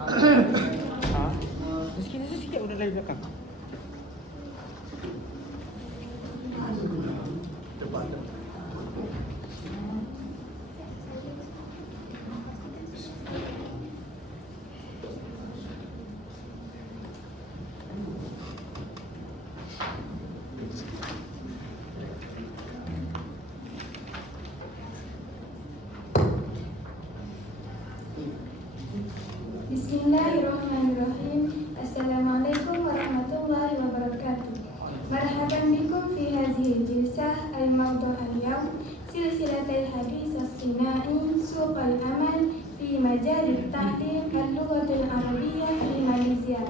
Ah, sikit udah dari belakang. Bismillahirrahmanirrahim. Assalamualaikum warahmatullahi wabarakatuh. Marhaban bikum fi hadhihi jilsah al-mawdu' al-yawm silsilatul hadis as-sinai suq al-amal fi majal at-ta'lim al-lughatul arabiyyah di Malaysia.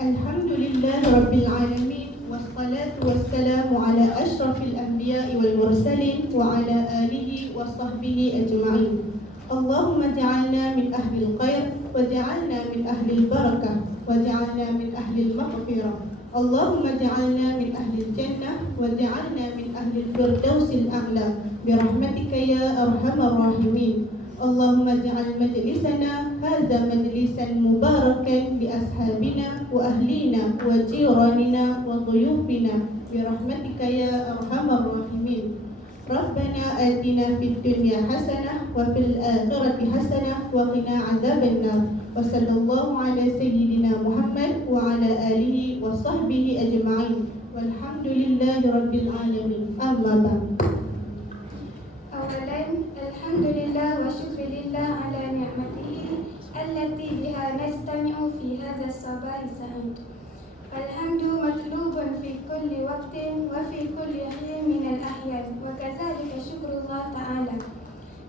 Alhamdulillah Rabbil Alamin wassalatu wassalamu ala ashrafil anbiya'i wal mursalin wa ala alihi wa sahbihi ajma'in. Allahumma ja'alna min ahlil khair wa ja'alna min ahlil barakah wa ja'alna min ahlil maghfirah. Allahumma ja'alna min ahlil jannah wa ja'alna min ahlil firdausil a'la birahmatika ya arhamar rahimin. Allahumma ja'al majlisana hadha majlisan mubarakan bi ashabina wa ahlina wa jiranina wa dhuyufina birahmatika ya arhamar rahimin. Rabbana atina fid dunya hasanah wa fil akhirati hasanah wa qina adzaban nar. Wa sallallahu ala sayyidina Muhammad wa ala alihi wa sahbihi ajma'in. Walhamdulillahi rabbil alamin. Amma ba'd. Awalan, alhamdulillah wa syukurillah ala ni'matihi allati biha nastami'u fi hadha as-sabah sa'id. Alhamdu matlubun fi kulli waqtin wa fi kulli hin min al-ahyan wa kadzalika syukrullah ta'ala.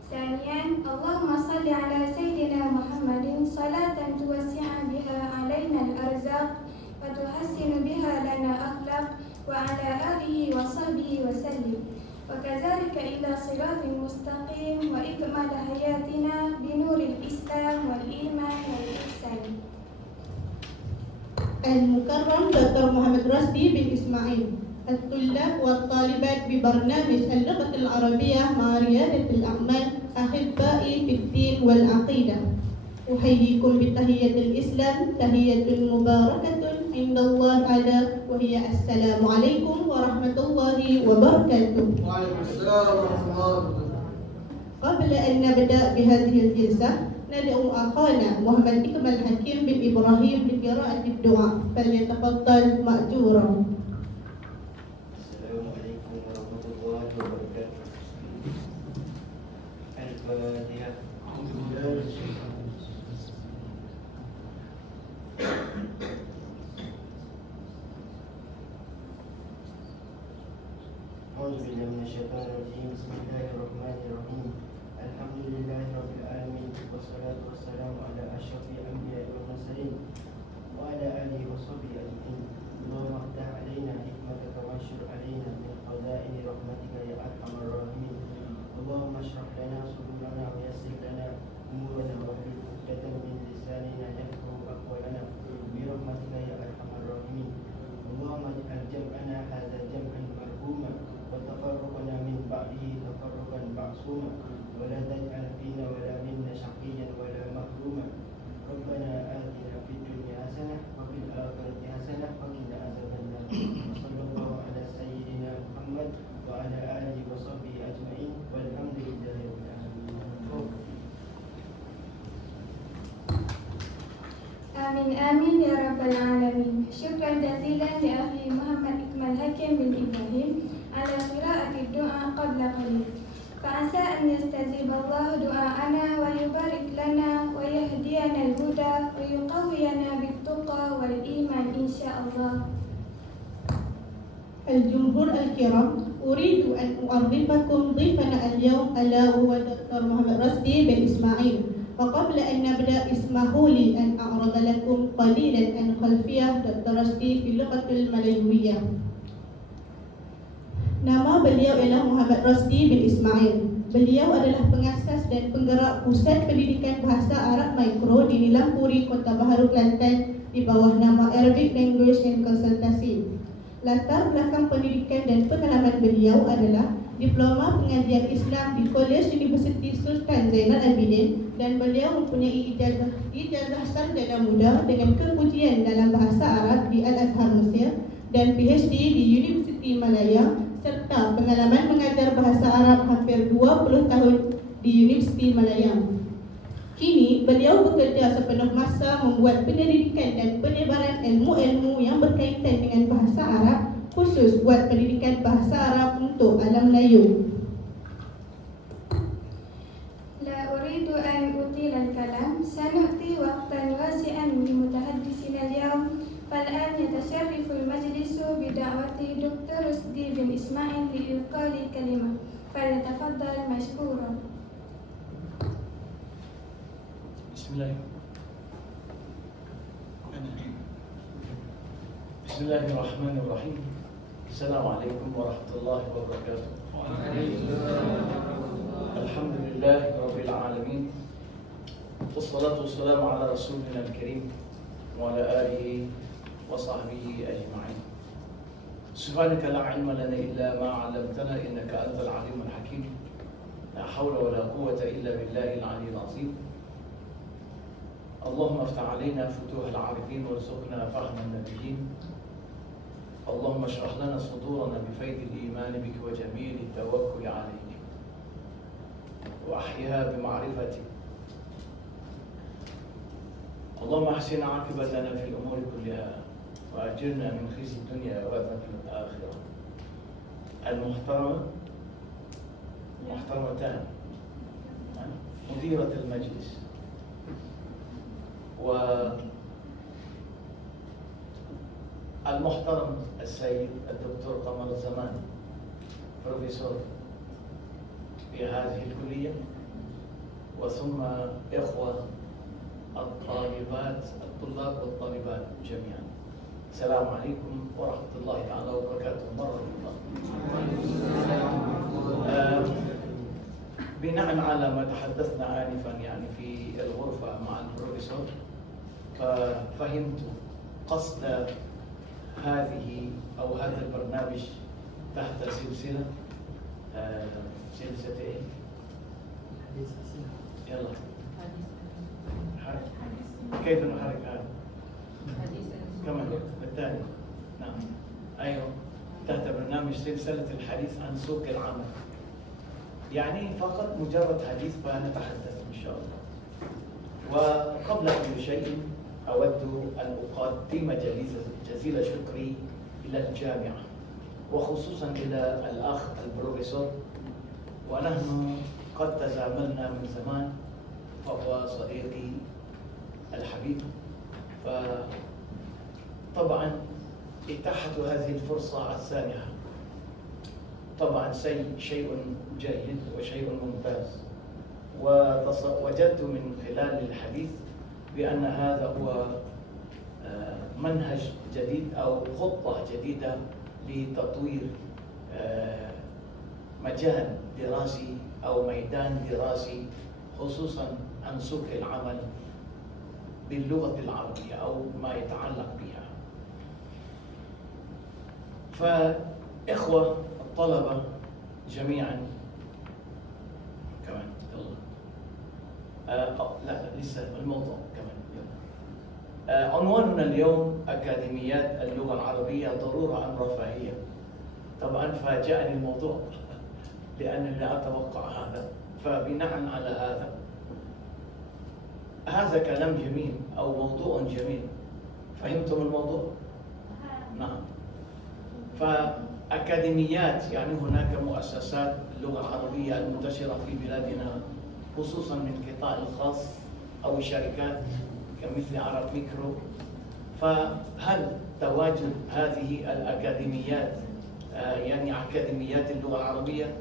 Thaniyan, Allahumma salli ala sayyidina Muhammadin salatan tuwasi'a biha alaina al-arzaq wa tuhassinu biha lana akhlaq wa ala alihi wa sahbihi wa sallim. وكذلك إلى صراط مستقيم وإكمال حياتنا بنور الإسلام والإيمان والإحسان. المكرم دكتور محمد رشدي بن إسماعيل الطلاب والطالبات ببرنامج اللغة العربية مع ريادة الأعمال أحبائي في الدين والعقيدة، أحييكم بتحية الإسلام تحية مباركة عند الله تعالى وهي السلام عليكم ورحمة الله وبركاته. وعليكم السلام ورحمة الله وبركاته. قبل أن نبدأ بهذه الجلسة ندعو أخانا محمد إكمال حكيم بن إبراهيم لقراءة الدعاء فليتفضل مأجورا. السلام عليكم ورحمة الله وبركاته. الفاتحة. أعوذ بالله من الشيطان الرجيم. بسم الله الرحمن الرحيم. الحمد لله رب العالمين والصلاة والسلام على أشرف الأنبياء والمرسلين وعلى آله وصحبه أجمعين. اللهم افتح علينا حكمتك وانشر علينا من خزائن رحمتك يا أرحم الراحمين. اللهم اشرح لنا صدورنا ويسر لنا أمورنا واحلل عقدة من لساننا يفقهوا أقوالنا برحمتك يا أرحم الراحمين. اللهم اجعل جمعنا هذا جمعا مرحوما وتفرقنا من بعده تفرقا معصوما ولا تجعل فينا ولا منا شقيا ولا محروما. ربنا آتنا في الدنيا حسنة وفي الآخرة حسنة وقنا عذاب النار. وصلى الله على سيدنا محمد وعلى آله وصحبه أجمعين والحمد لله رب العالمين. Amin amin ya rabbal alamin. Syukran jazilan li akhi Muhammad Ikmal Hakim bin Ibrahim ala qira'ati du'a qabla qalil. Fa'asa an yastajib Allah du'a'ana wa yubarik lana wa yahdiyana al-huda wa yuqawwiyana bit-tuqa wal iman insyaallah. الجمهور الكرام، أريد أن أعرفكم ضيفنا اليوم ألا هو دكتور محمد رشدي بن إسماعيل. وقبل أن نبدأ اسمحوا لي أن أعرض لكم قليلا عن خلفية دكتور رشدي في اللغة الملايوية. Nama beliau ialah Muhammad Rashdi bin Ismail. Beliau adalah pengasas dan penggerak Pusat Pendidikan Bahasa Arab Mikro di Nilampuri, Kota Baharu, Kelantan di bawah nama Arabic Language and Consultancy. Latar belakang pendidikan dan pengalaman beliau adalah Diploma Pengajian Islam di Kolej Universiti Sultan Zainal Abidin, dan beliau mempunyai ijazah sarjana muda dengan kemudian dalam bahasa Arab di Al-Azhar Mesir dan PhD di Universiti Malaya, serta pengalaman mengajar bahasa Arab hampir 20 tahun di Universiti Malaya. Kini beliau bekerja sepenuh masa membuat pendidikan dan penyebaran ilmu-ilmu yang berkaitan dengan bahasa Arab, khusus buat pendidikan bahasa Arab untuk alam Melayu. لا أريد أن أطيل الكلام، سنؤتي وقتا واسعا لمتحدثنا اليوم. فالآن يتشرف المجلس بدعوة دكتور رشدي بن إسماعيل لإلقاء كلمة، فليتفضل مشكورا. بسم الله الرحمن الرحيم. السلام عليكم ورحمة الله وبركاته. الحمد لله رب العالمين، والصلاة والسلام على رسولنا الكريم وعلى آله وصحبه أجمعين. سبحانك لا علم لنا إلا ما علمتنا إنك أنت العليم الحكيم. لا حول ولا قوة إلا بالله العلي العظيم. اللهم افتح علينا فتوح العارفين وارزقنا فهم النبيين. اللهم اشرح لنا صدورنا بفيض الإيمان بك وجميل التوكل عليك، وأحيها بمعرفتك. اللهم احسن عاقبتنا في الأمور كلها، وأجرنا من خزي الدنيا وعذاب الآخرة. محترمتان مديرة المجلس والمحترم السيد الدكتور قمر الزمان، بروفيسور في هذه الكلية، وثم إخوة الطلاب والطالبات جميعا. السلام عليكم ورحمة الله تعالى وبركاته مرة أخرى. بناء على ما تحدثنا آنفا يعني في الغرفة مع البروفيسور، ففهمت قصد هذه أو هذا البرنامج تحت سلسلة سلسلة إيه؟ يلا كيف نحرك هذا؟ كمان بالتالي نعم أيوه، تحت برنامج سلسلة الحديث عن سوق العمل، يعني فقط مجرد حديث فنتحدث إن شاء الله. وقبل كل شيء أود أن أقدم جزيل شكري إلى الجامعة، وخصوصا إلى الأخ البروفيسور، ونحن قد تزاملنا من زمان، فهو صديقي الحبيب. فطبعا إتاحة هذه الفرصة السانحة طبعا شيء جيد وشيء ممتاز، ووجدت من خلال الحديث بأن هذا هو منهج جديد أو خطة جديدة لتطوير مجال دراسي أو ميدان دراسي خصوصا عن سوق العمل باللغة العربية أو ما يتعلق بها. فإخوة الطلبة جميعا كمان لا لسه الموضوع كمان عنواننا اليوم أكاديميات اللغة العربية ضرورة أم رفاهية. طبعا فاجأني الموضوع لأنني لا أتوقع هذا، فبناء على هذا كلام جميل أو موضوع جميل. فهمتم الموضوع؟ نعم. فأكاديميات يعني هناك مؤسسات اللغة العربية المنتشرة في بلادنا، خصوصا من القطاع الخاص أو الشركات كمثل عرب ميكرو. فهل تواجد هذه الأكاديميات يعني أكاديميات اللغة العربية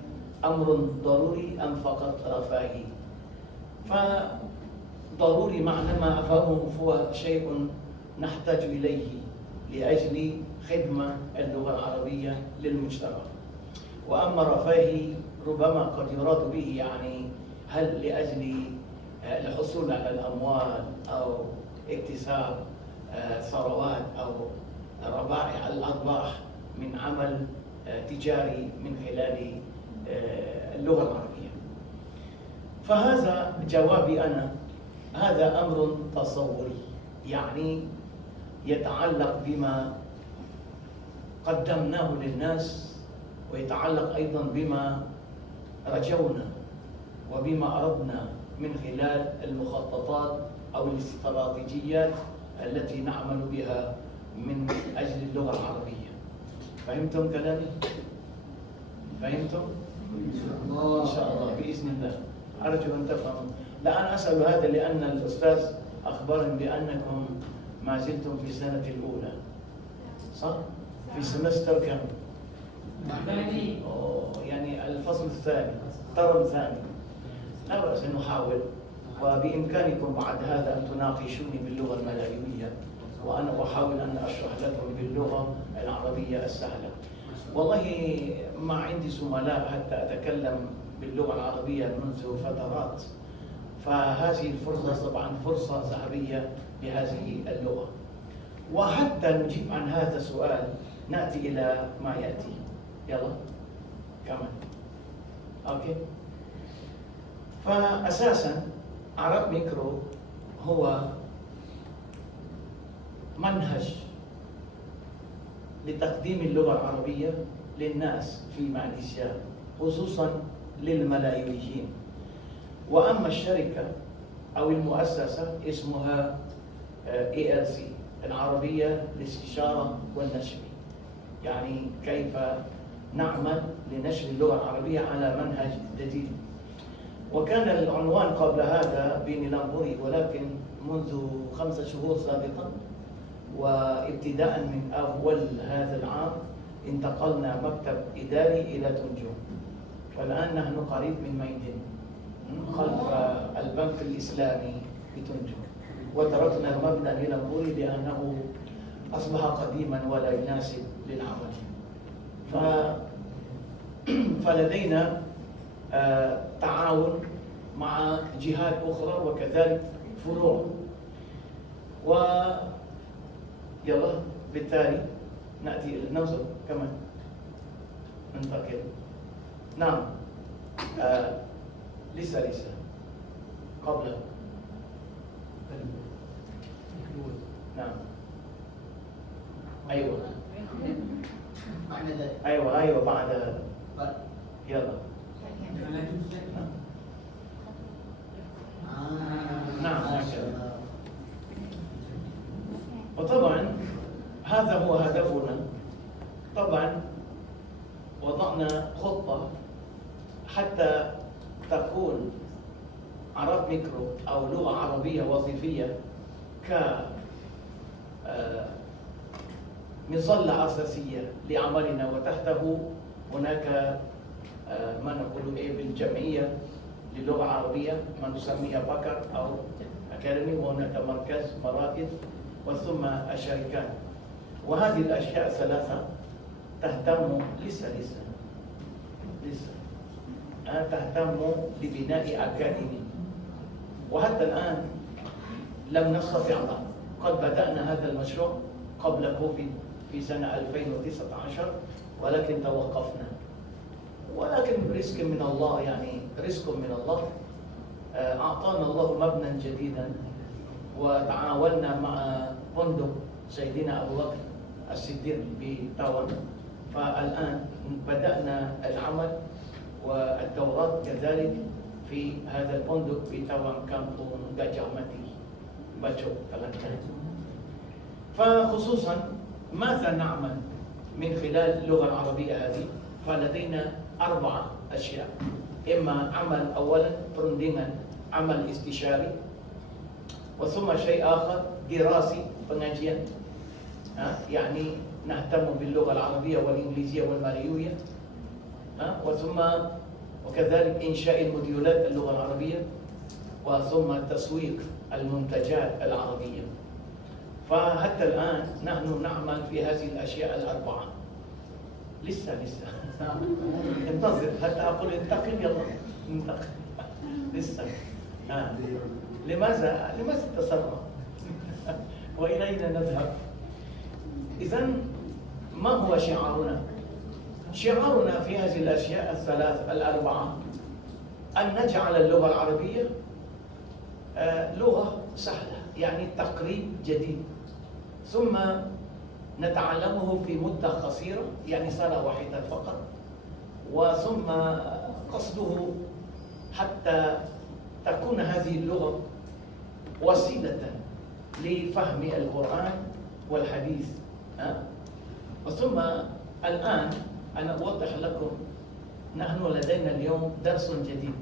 أمر ضروري أم فقط رفاهي؟ فضروري معنى ما أفهمه هو شيء نحتاج إليه لأجل خدمة اللغة العربية للمجتمع. وأما رفاهي ربما قد يراد به يعني هل لأجل الحصول على الأموال أو اكتساب ثروات أو ربائع الأرباح من عمل تجاري من خلال اللغة العربية. فهذا جوابي أنا، هذا أمر تصوري، يعني يتعلق بما قدمناه للناس، ويتعلق أيضا بما رجونا وبما أردنا من خلال المخططات أو الاستراتيجيات التي نعمل بها من أجل اللغة العربية. فهمتم كلامي؟ فهمتم؟ إن شاء الله بإذن الله، أرجو أن تفهموا. لا، أنا أسأل هذا لأن الأستاذ أخبرني بأنكم ما زلتم في السنة الأولى، صح؟ في سمستر كم؟ يعني الفصل الثاني، الترم الثاني. لا بأس، نحاول، وبإمكانكم بعد هذا أن تناقشوني باللغة الملايوية، وأنا أحاول أن أشرح لكم باللغة العربية السهلة. والله ما عندي زملاء حتى أتكلم باللغة العربية منذ فترات، فهذه الفرصة طبعا فرصة ذهبية لهذه اللغة. وحتى نجيب عن هذا السؤال نأتي إلى ما يأتي. يلا كمان. أوكي. فأساسا عرب ميكرو هو منهج لتقديم اللغة العربية للناس في ماليزيا، خصوصا للملايويين. وأما الشركة أو المؤسسة اسمها ALC، العربية للاستشارة والنشر، يعني كيف نعمل لنشر اللغة العربية على منهج جديد. وكان العنوان قبل هذا بنيلامبوري، ولكن منذ 5 شهور سابقا وابتداء من أول هذا العام انتقلنا مكتب إداري إلى تونجون، والآن نحن قريب من ميدين خلف البنك الإسلامي بتونجون، وتركنا المبنى نيلامبوري لأنه أصبح قديما ولا يناسب للعمل. فلدينا تعاون مع جهات أخرى وكذلك فروع. يلا بالتالي نأتي ننظر كمان ننتقل. نعم، لسه قبل. نعم، أيوة أيوة بعد هذا. يلا. نعم. وطبعا هذا هو هدفنا. طبعا وضعنا خطة حتى تكون عرب ميكرو أو لغة عربية وظيفية كمظلة أساسية لعملنا، وتحته هناك ما نقول بالجمعية للغة العربية ما نسميها بكر أو أكاديمي، وهناك مراكز وثم الشركات. وهذه الأشياء الثلاثة تهتم لسه تهتم لبناء أكاديمي. وحتى الآن لم نستطع بعد. قد بدأنا هذا المشروع قبل كوفيد في سنة 2019، ولكن توقفنا. ولكن رزق من الله، يعني رزق من الله. أعطانا الله مبنى جديدا، وتعاوننا مع فندق سيدنا أبو بكر الصديق بتاون. فالآن بدأنا العمل والدورات كذلك في هذا الفندق بتاون كامبون Gajah Mati Bachok Kelantan. فخصوصا ماذا نعمل من خلال اللغة العربية هذه؟ فلدينا 4 أشياء. إما عمل أولا perundingan، عمل استشاري، وثم شيء آخر دراسي pengajian، يعني نهتم باللغة العربية والإنجليزية والماليوية، وكذلك إنشاء الموديولات اللغة العربية، وثم تسويق المنتجات العربية. فحتى الآن نحن نعمل في هذه الأشياء 4. لسه انتظر حتى أقول انتقل. يلا انتقل. لسه. لماذا تسرع؟ وإلينا نذهب. إذن ما هو شعارنا؟ شعارنا في هذه الأشياء الأربعة أن نجعل اللغة العربية لغة سهلة، يعني تقريب جديد، ثم نتعلمه في مدة قصيرة، يعني سنة واحدة فقط، وثم قصده حتى تكون هذه اللغة وسيلة لفهم القرآن والحديث. وثم الآن أنا أوضح لكم، نحن لدينا اليوم درس جديد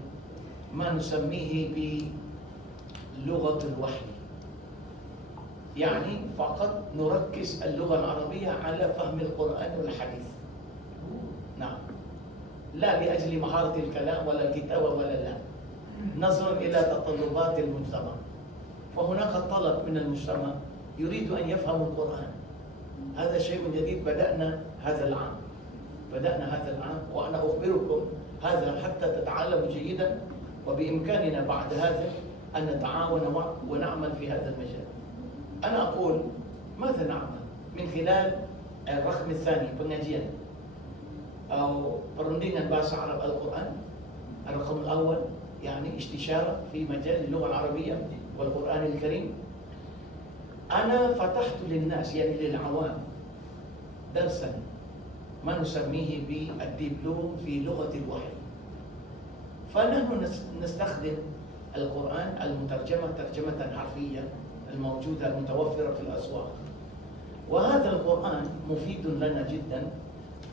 ما نسميه بلغة الوحي، يعني فقط نركز اللغة العربية على فهم القرآن والحديث. نعم، لا لأجل مهارة الكلام ولا الكتابة لا، نظرا إلى تطلبات المجتمع. فهناك طلب من المجتمع يريد أن يفهم القرآن. هذا شيء جديد بدأنا هذا العام، وأنا أخبركم هذا حتى تتعلموا جيدا، وبإمكاننا بعد هذا أن نتعاون ونعمل في هذا المجال. أنا أقول ماذا نعمل من خلال الرقم الثاني pengajian أو perundingan bahasa Arab القرآن. الرقم الأول يعني استشارة في مجال اللغة العربية والقرآن الكريم. أنا فتحت للناس يعني للعوام درسا ما نسميه بالدبلوم في لغة الوحي. فنحن نستخدم القرآن المترجمة ترجمة حرفية الموجودة المتوفرة في الأسواق، وهذا القرآن مفيد لنا جدا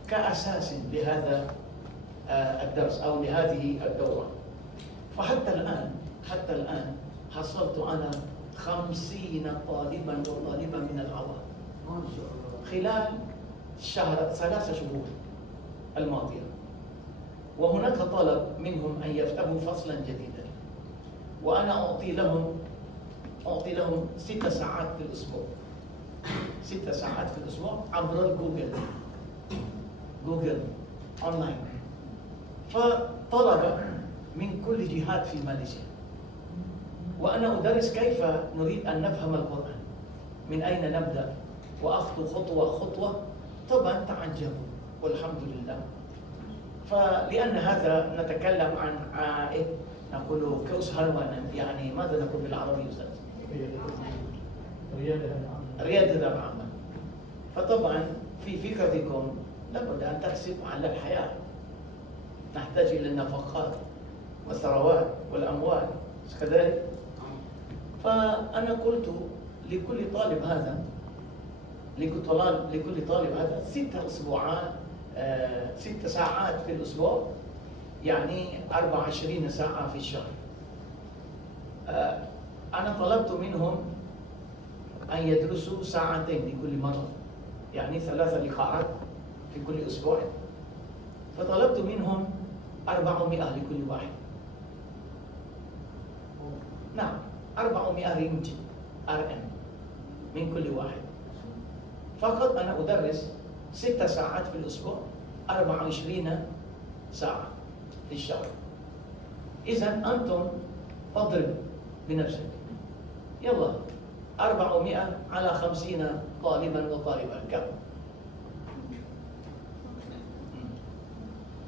كأساس لهذا الدرس أو لهذه الدورة. فحتى الآن حصلت أنا 50 طالبا وطالبة من العوام خلال 3 شهور الماضية، وهناك طلب منهم أن يفتحوا فصلا جديدا، وأنا أعطي لهم 6 ساعات في الأسبوع، 6 ساعات في الأسبوع عبر جوجل أونلاين. فطلب من كل جهات في ماليزيا، وأنا أدرس كيف نريد أن نفهم القرآن، من أين نبدأ وأخطو خطوة. طبعا تعجبوا والحمد لله. فلأن هذا نتكلم عن نقول كأسهروانا، يعني ماذا نقول بالعربي أستاذ؟ ريادة العامة. فطبعا في فكرتكم لابد أن تحسب على الحياة، نحتاج إلى النفقات والثروات والأموال كذلك. فأنا قلت لكل طالب هذا 6 ساعات في الأسبوع، يعني 24 ساعة في الشهر. أنا طلبت منهم أن يدرسوا 2 ساعات لكل مرة، يعني 3 لقاءات في كل أسبوع. فطلبت منهم 400 لكل واحد. نعم، 400 رينج RM من كل واحد. فقط أنا أدرس 6 ساعات في الأسبوع، 24 ساعة في الشهر. إذا أنتم اضرب بنفسك، يلا 400 على 50 طالبا وطالبة كم؟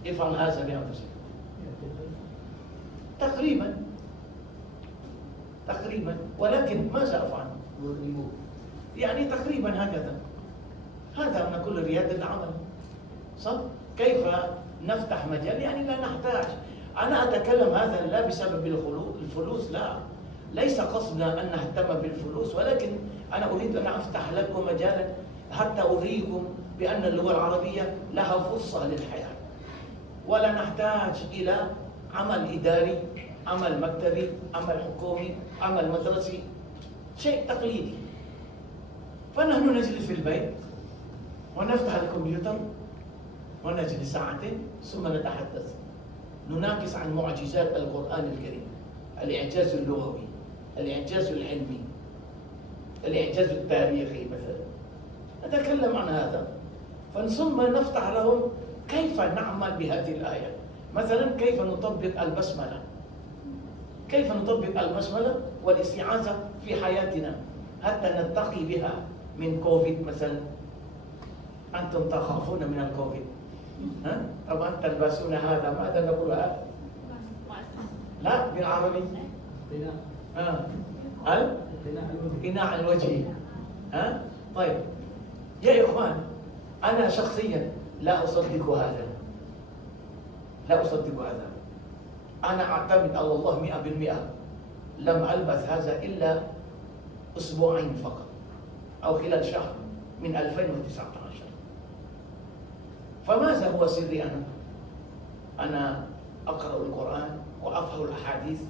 افعل هذا بأنفسك. تقريبا، ولكن ماذا أفعل؟ يعني تقريبا هكذا. هذا نقول ريادة العمل، صح؟ كيف نفتح مجال، يعني لا نحتاج. أنا أتكلم هذا لا بسبب الفلوس، لا، ليس قصدنا أن نهتم بالفلوس، ولكن أنا أريد أن أفتح لكم مجالا حتى أريكم بأن اللغة العربية لها فرصة للحياة، ولا نحتاج إلى عمل إداري، عمل مكتبي، عمل حكومي، عمل مدرسي، شيء تقليدي. فنحن نجلس في البيت ونفتح الكمبيوتر ونجلس 2 ساعات ثم نتحدث، نناقش عن معجزات القرآن الكريم، الإعجاز اللغوي، الإعجاز العلمي، الإعجاز التاريخي مثلا، نتكلم عن هذا. ثم نفتح لهم كيف نعمل بهذه الآية، مثلا كيف نطبق البسملة والاستعاذة في حياتنا حتى نتقي بها من كوفيد مثلا. أنتم تخافون من الكوفيد، ها؟ طبعا تلبسون هذا، ماذا نقول هذا؟ لا بالعربي قناع الوجه. ها؟ طيب يا إخوان، أنا شخصيا لا أصدق هذا، لا أصدق هذا. أنا أعتمد على الله 100%. لم ألبس هذا إلا أسبوعين فقط أو خلال شهر من 2019. فماذا هو سري؟ أنا أقرأ القرآن وأفهم الأحاديث،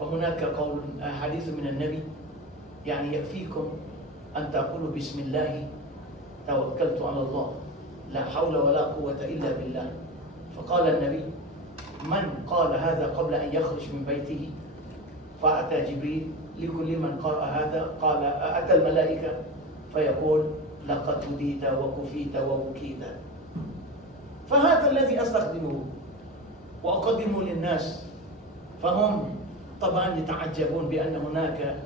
فهناك قول حديث من النبي يعني يكفيكم أن تقولوا بسم الله توكلت على الله لا حول ولا قوة إلا بالله. فقال النبي: من قال هذا قبل أن يخرج من بيته فأتى جبريل لكل من قرأ هذا قال أتى الملائكة فيقول لقد هديت وكفيت ووكيت. فهذا الذي أستخدمه وأقدمه للناس، فهم طبعا يتعجبون بأن هناك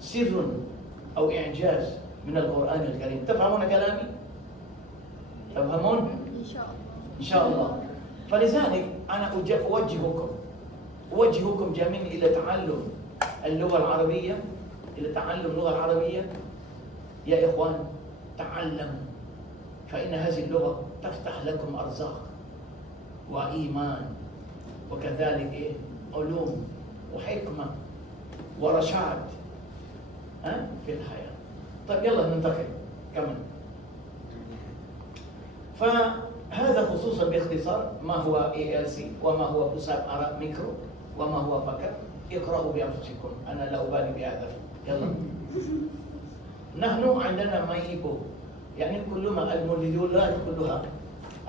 سر أو إعجاز من القرآن الكريم. تفهمون كلامي؟ تفهمون؟ إن شاء الله. فلذلك أنا أوجهكم جميعا إلى تعلم اللغة العربية، إلى تعلم اللغة العربية. يا إخوان تعلموا، فإن هذه اللغة تفتح لكم أرزاق وإيمان وكذلك علوم وحكمة ورشاد في الحياة. طيب يلا ننتقل كمان. فهذا خصوصا باختصار ما هو ALC وما هو بوساب عرب ميكرو وما هو فكر. اقرأوا بأنفسكم، أنا لا أبالي بهذا. يلا. نحن عندنا مايبو، يعني كل ما الموديولات كلها،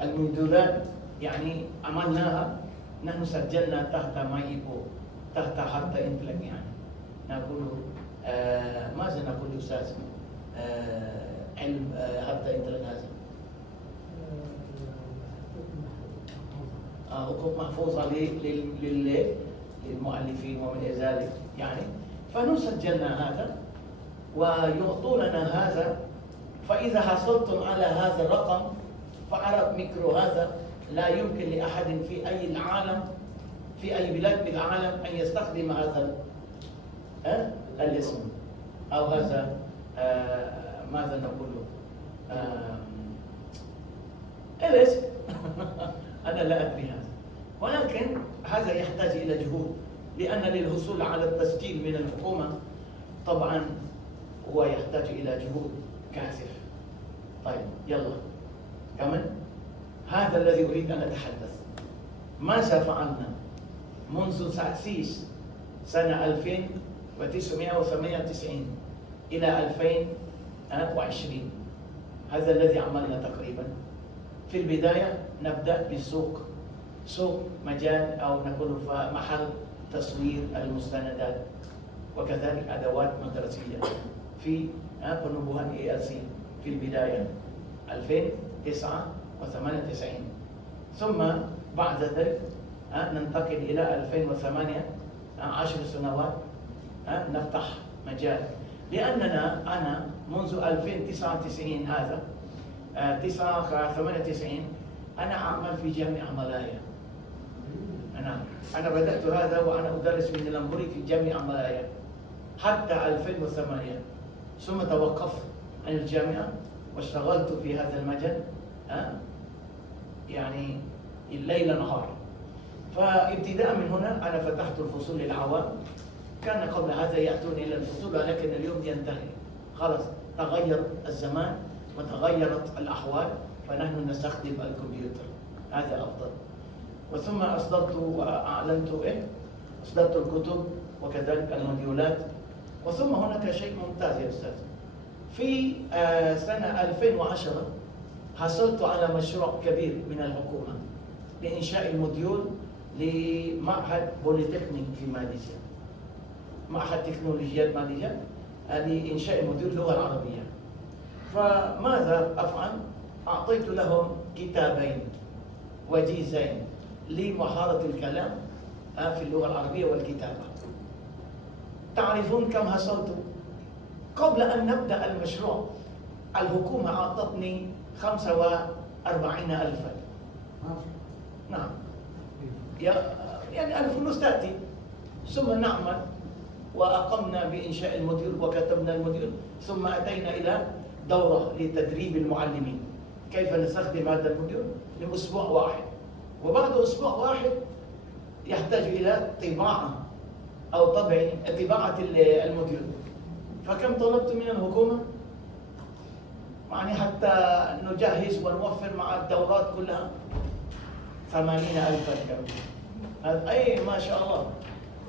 الموديولات يعني عملناها، نحن سجلنا تحت مايبو، تحت حتى انتلك. يعني نقول ماذا نقول أستاذ؟ علم حتى انتلك هذا حقوق محفوظة للمؤلفين وما إلى ذلك يعني. فنسجلنا هذا ويعطوننا هذا. فإذا حصلتم على هذا الرقم فعرب ميكرو هذا لا يمكن لأحد في أي العالم، في أي بلاد بالعالم أن يستخدم هذا الاسم أو هذا ماذا نقوله الاسم. أنا لا أدري هذا، ولكن هذا يحتاج إلى جهود، لأن للحصول على التسجيل من الحكومة طبعا هو يحتاج إلى جهود كاسف. طيب يلا كمان. هذا الذي أريد أن أتحدث. ماذا فعلنا منذ تأسيس سنة 1998 إلى 2020؟ هذا الذي عملنا تقريبا. في البداية نبدأ بالسوق، سوق مجال أو نقول محل تصوير المستندات وكذلك أدوات مدرسية في قنبوها ALC في البداية 2099. ثم بعد ذلك ننتقل إلى 2008 10 سنوات نفتح مجال. لأننا أنا منذ 2099 هذا 98 أنا أعمل في جامعة ملايا. أنا بدأت هذا وأنا أدرس في نيلامبوري في جامعة ملايا حتى 2008، ثم توقفت عن الجامعة واشتغلت في هذا المجال يعني الليل نهار. فابتداء من هنا أنا فتحت الفصول للعوام. كان قبل هذا يأتون إلى الفصول، ولكن اليوم ينتهي خلاص، تغير الزمان وتغيرت الأحوال، فنحن نستخدم الكمبيوتر، هذا أفضل. وثم أصدرت وأعلنت أصدرت الكتب وكذلك الموديولات. وثم هناك شيء ممتاز يا أستاذ. في سنة 2010 حصلت على مشروع كبير من الحكومة لإنشاء الموديول لمعهد بوليتكنيك في ماليزيا، معهد تكنولوجيات ماليزيا، لإنشاء موديول اللغة العربية. فماذا أفعل؟ أعطيت لهم كتابين وجيزين لمهارة الكلام في اللغة العربية والكتابة. تعرفون كم حصلت؟ قبل أن نبدأ المشروع الحكومة أعطتني 45,000 نعم. يعني الفلوس تأتي، ثم نعمل وأقمنا بإنشاء الموديول وكتبنا الموديول، ثم أتينا إلى دورة لتدريب المعلمين كيف نستخدم هذا الموديول لأسبوع واحد، وبعد أسبوع واحد يحتاج إلى طباعة أو طباعة الموديول. فكم طلبت من الحكومة؟ يعني حتى نجهز ونوفر مع الدورات كلها 80,000 درهم. هذا أي ما شاء الله.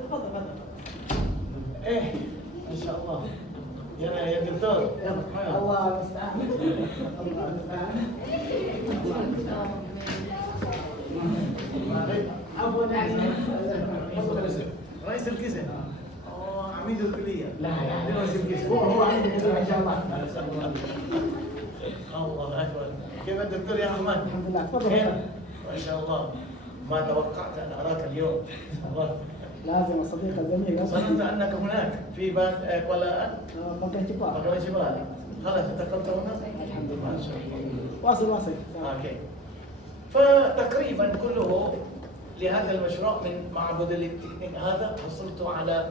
تفضل. إيه إن شاء الله. يا دكتور. الله المستعان. الله المستعان. عفوا رئيس القسم. عميد الكلية. لا رئيس القسم. هو عميد الكلية إن شاء الله. الله أكبر. كيف الدكتور يا رحمن؟ الحمد لله. تفضل. ما شاء الله. ما توقعت أن أراك اليوم. الله. لازم الصديق الجميل. ظننت أنك هناك في كولا مكان شباب. مكان شباب. خلاص انتقلت هنا؟ الحمد لله. ما شاء الله. واصل. اوكي. فتقريبا كله لهذا المشروع من معبد التكنيك هذا حصلت على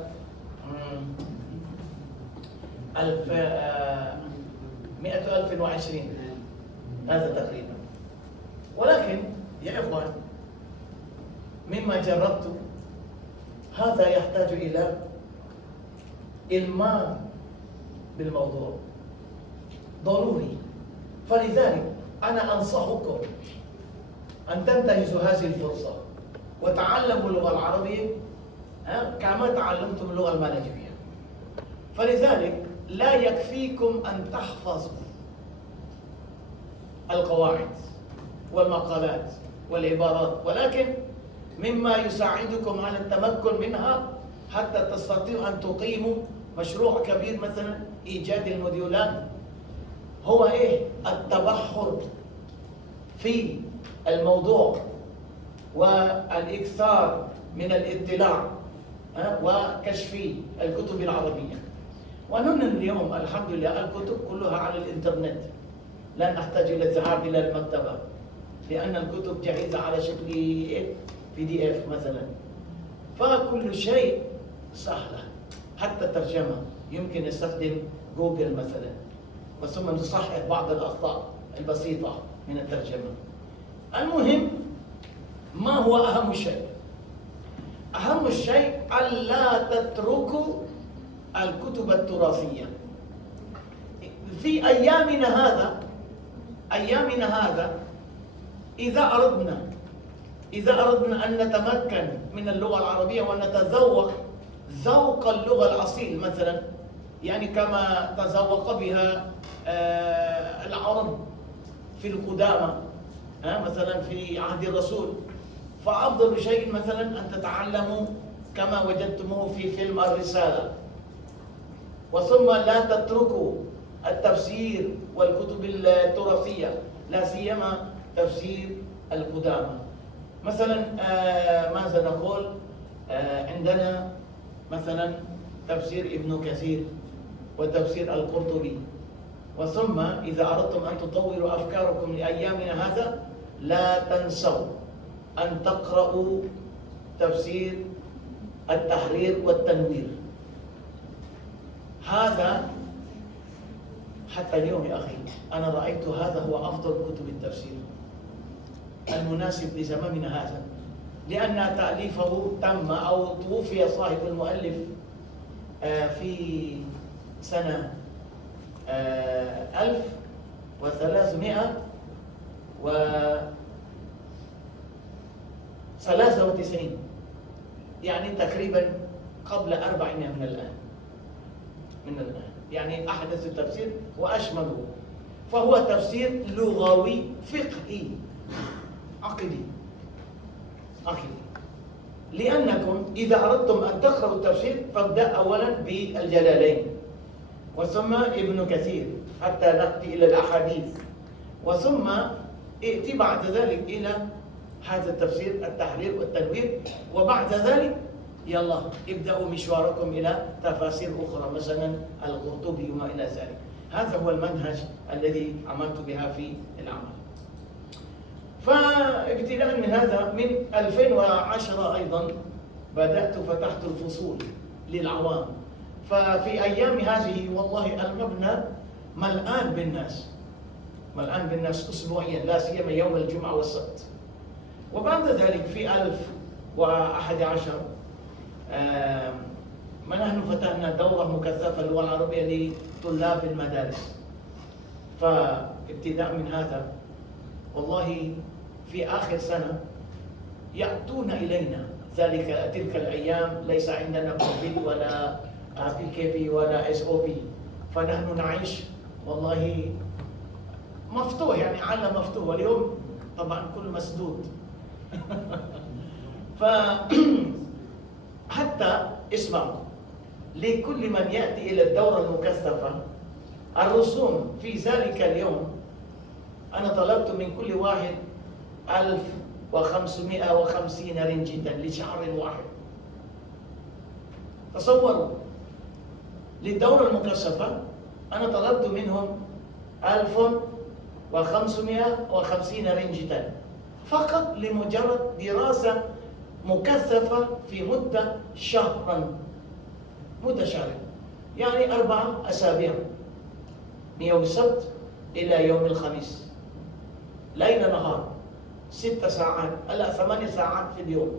120 هذا تقريبا. ولكن يا إخوان مما جربت هذا يحتاج إلى إلمام بالموضوع ضروري. فلذلك أنا أنصحكم أن تنتهزوا هذه الفرصة وتعلموا اللغة العربية كما تعلمتم اللغة الماليزية. فلذلك لا يكفيكم أن تحفظوا القواعد والمقالات والعبارات، ولكن مما يساعدكم على التمكن منها حتى تستطيعوا أن تقيموا مشروع كبير مثلا إيجاد الموديولات هو التبحر في الموضوع والإكثار من الاطلاع وكشف الكتب العربية. ونحن اليوم الحمد لله الكتب كلها على الإنترنت، لا نحتاج إلى الذهاب إلى المكتبة لأن الكتب جاهزة على شكل PDF مثلا. فكل شيء سهلة، حتى الترجمة يمكن نستخدم جوجل مثلا وثم نصحح بعض الأخطاء البسيطة من الترجمة. المهم ما هو أهم شيء؟ أهم شيء ألا تتركوا الكتب التراثية. في أيامنا هذا إذا أردنا أن نتمكن من اللغة العربية ونتذوق ذوق اللغة الأصيل مثلا، يعني كما تذوق بها العرب في القدامى مثلا في عهد الرسول، فأفضل شيء مثلا أن تتعلموا كما وجدتموه في فيلم الرسالة، وثم لا تتركوا التفسير والكتب التراثية لا سيما تفسير القدامى. مثلا ماذا نقول؟ عندنا مثلا تفسير ابن كثير وتفسير القرطبي. وثم إذا أردتم أن تطوروا أفكاركم لأيامنا هذا لا تنسوا أن تقرأوا تفسير التحرير والتنوير. هذا حتى اليوم يا أخي أنا رأيت هذا هو أفضل كتب التفسير المناسب لزماننا هذا، لأن تأليفه تم أو توفي صاحب المؤلف في سنة 1393، يعني تقريبا قبل 400 من الآن يعني أحدث التفسير وأشمله. فهو تفسير لغوي فقهي عقدي. لأنكم إذا أردتم أن تقرأوا التفسير فابدأ أولا بالجلالين وثم ابن كثير حتى نأتي إلى الأحاديث، وثم ائتي بعد ذلك إلى هذا التفسير التحرير والتنوير، وبعد ذلك يلا ابدأوا مشواركم إلى تفاسير أخرى مثلا القرطبي وما إلى ذلك. هذا هو المنهج الذي عملت بها في العمل. فابتداء من هذا من 2010 أيضا بدأت فتحت الفصول للعوام. ففي أيام هذه والله المبنى ملآن بالناس أسبوعيا، لا سيما يوم الجمعة والسبت. وبعد ذلك في 2011 نحن فتحنا دورة مكثفة اللغة العربية لطلاب المدارس. فابتداء من هذا والله في آخر سنة يأتون إلينا تلك الأيام ليس عندنا كوفيد ولا PKP ولا SOP، فنحن نعيش والله مفتوح، يعني عالم مفتوح، واليوم طبعا كل مسدود. حتى اسمعوا، لكل من يأتي إلى الدورة المكثفة الرسوم في ذلك اليوم أنا طلبت من كل واحد 1550 رنجة لشهر واحد. تصوروا، للدورة المكثفة أنا طلبت منهم 1550 رنجة فقط لمجرد دراسة مكثفة في مدة شهر، يعني 4 أسابيع، من يوم السبت إلى يوم الخميس، ليل نهار، 6 ساعات، 8 ساعات في اليوم،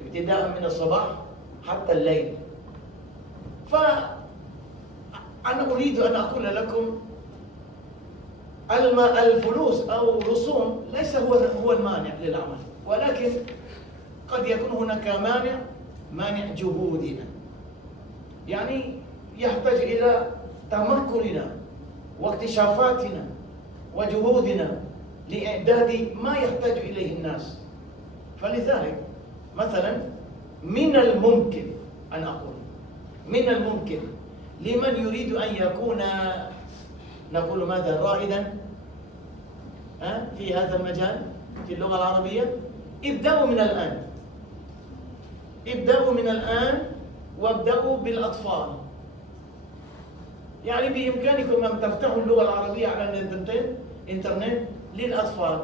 ابتداء من الصباح حتى الليل. فأنا أريد أن أقول لكم الفلوس أو الرسوم ليس هو المانع للعمل، ولكن قد يكون هناك مانع جهودنا، يعني يحتاج إلى تمكننا واكتشافاتنا وجهودنا لإعداد ما يحتاج إليه الناس. فلذلك مثلا من الممكن أن أقول، من الممكن لمن يريد أن يكون نقول ماذا رائدا في هذا المجال في اللغة العربية، ابدأوا من الآن وابدأوا بالأطفال. يعني بإمكانكم أن تفتحوا اللغة العربية على الإنترنت للأطفال،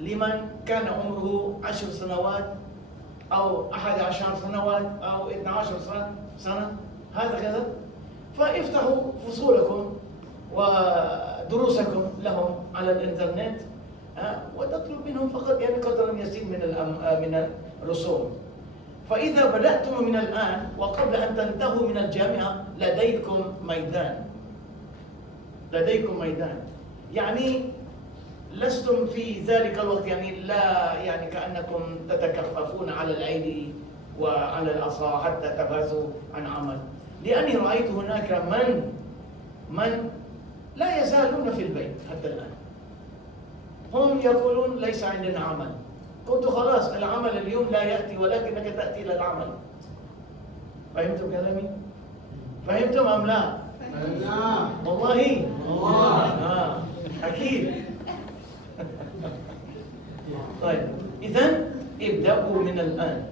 لمن كان عمره 10 سنوات أو 11 سنوات أو 12 سنة هكذا، فافتحوا فصولكم ودروسكم لهم على الإنترنت وتطلب منهم فقط يعني قدر يسير من الرسوم. فإذا بدأتم من الآن وقبل أن تنتهوا من الجامعة لديكم ميدان، يعني لستم في ذلك الوقت يعني لا يعني كأنكم تتكففون على الأيدي وعلى العصا حتى تبحثوا عن عمل، لأني رأيت هناك من لا يزالون في البيت حتى الآن، هم يقولون ليس عندنا عمل. قلت خلاص العمل اليوم لا يأتي ولكنك تأتي للعمل. فهمتم كلامي؟ فهمتم أم لا؟ والله أكيد. طيب إذن ابدأوا من الآن،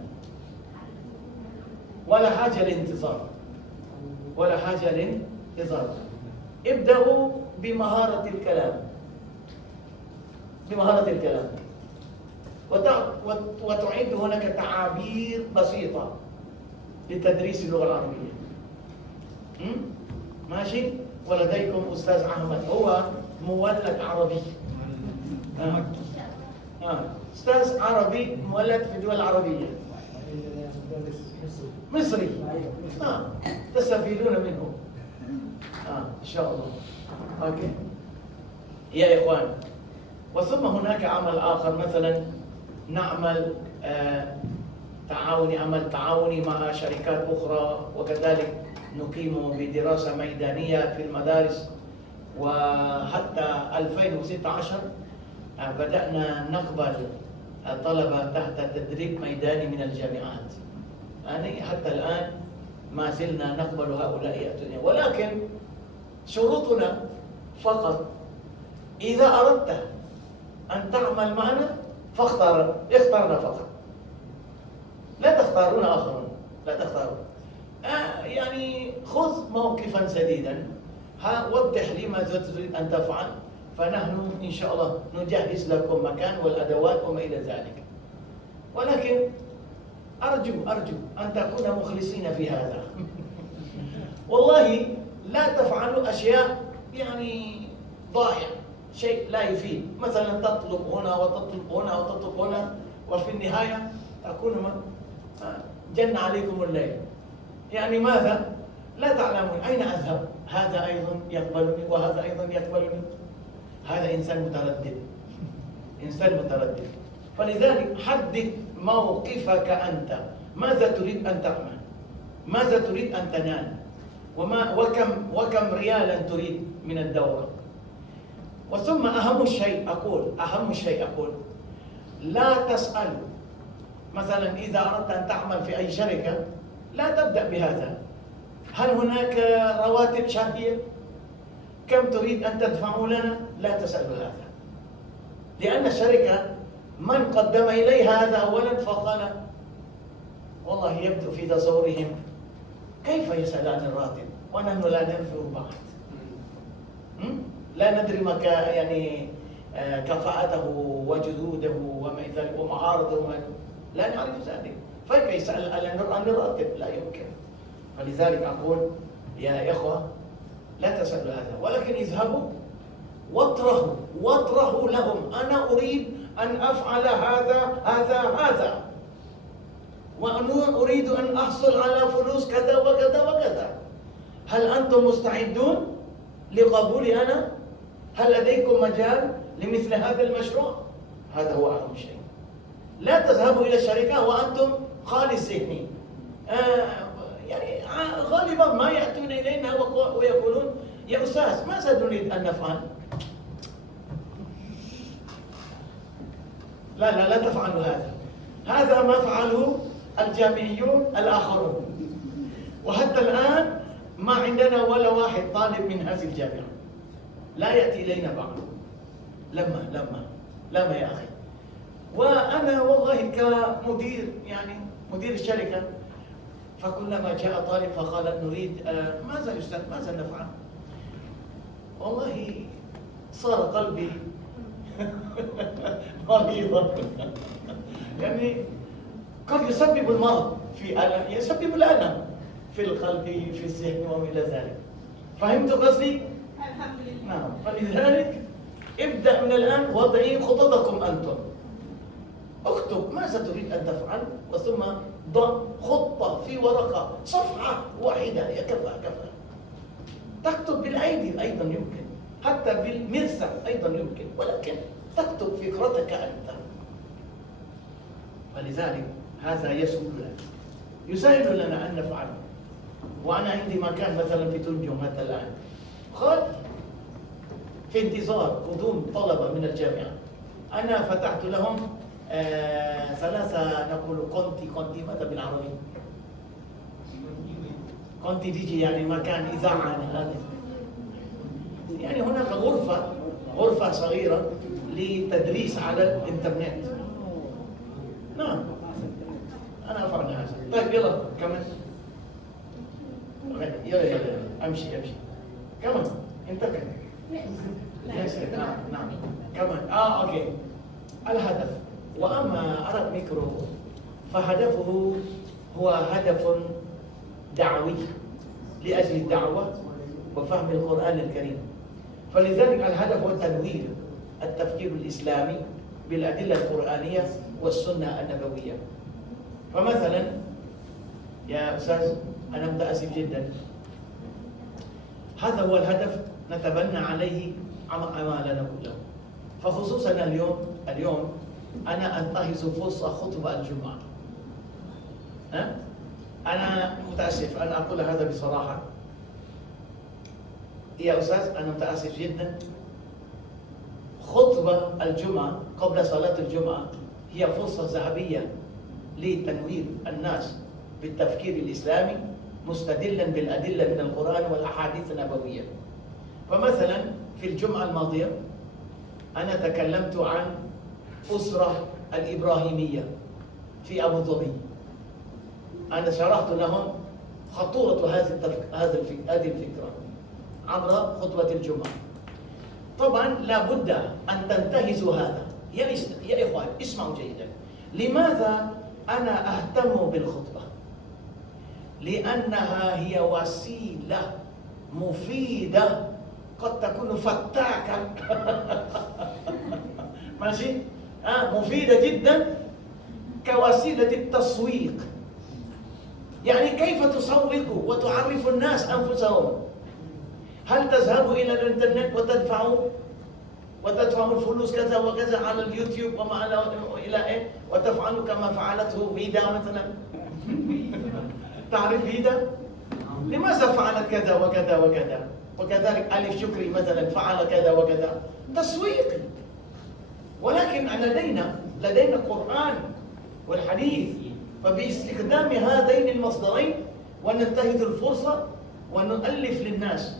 ولا حاجة للانتظار. ابدأوا بمهارة الكلام، وتعد هناك تعابير بسيطة لتدريس اللغة العربية. ماشي؟ ولديكم أستاذ أحمد، هو مولد عربي، أستاذ عربي مولد في الدول العربية، مصري، تستفيدون منه إن شاء الله. أوكي يا إخوان. وثم هناك عمل آخر، مثلا نعمل عمل تعاوني مع شركات أخرى، وكذلك نقيم بدراسة ميدانية في المدارس. وحتى 2016 بدأنا نقبل طلبة تحت تدريب ميداني من الجامعات، يعني حتى الآن ما زلنا نقبل هؤلاء يأتون، ولكن شروطنا فقط إذا أردت أن تعمل معنا اخترنا فقط، لا تختارون آخرون، لا تختارون. يعني خذ موقفا سديدا، وضح لي ماذا تريد أن تفعل، فنحن إن شاء الله نجهز لكم مكان والأدوات وما إلى ذلك. ولكن أرجو أن تكونوا مخلصين في هذا. والله لا تفعلوا أشياء يعني ضائع، شيء لا يفيد، مثلا تطلب هنا وتطلب هنا وتطلب هنا، وفي النهاية تكون جن عليكم الليل. يعني ماذا؟ لا تعلمون أين أذهب، هذا أيضا يقبلني وهذا أيضا يقبلني. هذا إنسان متردد. فلذلك حدد موقفك أنت، ماذا تريد أن تعمل، ماذا تريد أن تنال، وكم ريالا تريد من الدورة. وثم أهم شيء أقول لا تسألوا. مثلا إذا أردت أن تعمل في أي شركة لا تبدأ بهذا: هل هناك رواتب شهرية؟ كم تريد أن تدفعوا لنا؟ لا تسألوا هذا، لأن الشركة من قدم إليها هذا أولا فقال والله يبدو في تصورهم كيف يسأل عن الراتب ونحن لا ننفع بعض، لا ندري يعني كفاءته وجهوده وما إلى ذلك ومهارته لا نعرف ذلك، فكيف يسأل عن الراتب؟ لا يمكن. فلذلك أقول يا إخوة لا تسألوا هذا، ولكن اذهبوا واطرحوا لهم: أنا أريد أن أفعل هذا وأنا أريد أن أحصل على فلوس كذا وكذا وكذا. هل أنتم مستعدون لقبولي أنا؟ هل لديكم مجال لمثل هذا المشروع؟ هذا هو أهم شيء. لا تذهبوا إلى الشركة وأنتم خالص ذهني. يعني غالبا ما يأتون إلينا ويقولون يا أستاذ ماذا نريد أن نفعل؟ لا تفعلوا هذا ما فعله الجامعيون الآخرون، وحتى الآن ما عندنا ولا واحد طالب من هذه الجامعة لا يأتي إلينا بعد. لما يا أخي. وأنا والله كمدير مدير الشركة، فكلما جاء طالب فقال نريد ماذا يا أستاذ ماذا نفعل؟ والله صار قلبي مريضا. يعني قد يسبب المرض يسبب الألم في القلب في الذهن وما إلى ذلك. فهمت قصدي؟ الحمد لله. نعم. فلذلك ابدأ من الآن وضعي خططكم أنتم. اكتب ماذا تريد أن تفعل، وثم ضع خطة في ورقة صفحة واحدة كفى. تكتب بالأيدي أيضا يمكن، حتى بالمرسل أيضا يمكن، ولكن تكتب فكرتك أنت. فلذلك هذا يسهل لنا أن نفعله. وأنا عندي مكان مثلا في تنجم حتى الآن، في انتظار قدوم طلبة من الجامعة. أنا فتحت لهم 3 نقول كونتي ماذا بالعربي؟ كونتي ديجي، يعني مكان إذاعة. يعني هناك غرفة صغيرة لتدريس على الإنترنت. نعم أنا أفعل هذا. طيب يلا كمان، يلا أمشي كمان انتقل. نعم كمان أوكي. الهدف. وأما عرب ميكرو فهدفه هو هدف دعوي لأجل الدعوة وفهم القرآن الكريم. فلذلك الهدف هو تنوير التفكير الإسلامي بالأدلة القرآنية والسنة النبوية. فمثلا يا أستاذ أنا متأسف جدا، هذا هو الهدف نتبنى عليه أعمالنا كلها. فخصوصا اليوم أنا أنتهز فرصة خطبة الجمعة. أنا متأسف أن أقول هذا بصراحة يا أستاذ، أنا متأسف جدا. خطبة الجمعة قبل صلاة الجمعة هي فرصة ذهبية لتنوير الناس بالتفكير الإسلامي مستدلا بالأدلة من القرآن والأحاديث النبوية. فمثلا في الجمعة الماضية أنا تكلمت عن أسرة الإبراهيمية في أبو ظبي. أنا شرحت لهم خطورة هذه الفكرة عبر خطبة الجمعة. طبعا لابد أن تنتهزوا هذا. يا إخوان اسمعوا جيدا. لماذا أنا أهتم بالخطبة؟ لأنها هي وسيلة مفيدة قد تكون فتاكا ماشي؟ مفيدة جدا كوسيلة التسويق. يعني كيف تسوق وتعرف الناس أنفسهم؟ هل تذهب إلى الإنترنت وتدفعوا الفلوس كذا وكذا على اليوتيوب وما إلى إيه، وتفعلوا كما فعلته فيدا مثلا؟ تعرف فيدا؟ لماذا فعلت كذا وكذا وكذا؟ وكذلك ألف شكري مثلا فعل كذا وكذا. تسويقي. ولكن لدينا القرآن والحديث، فباستخدام هذين المصدرين وننتهز الفرصة ونؤلف للناس.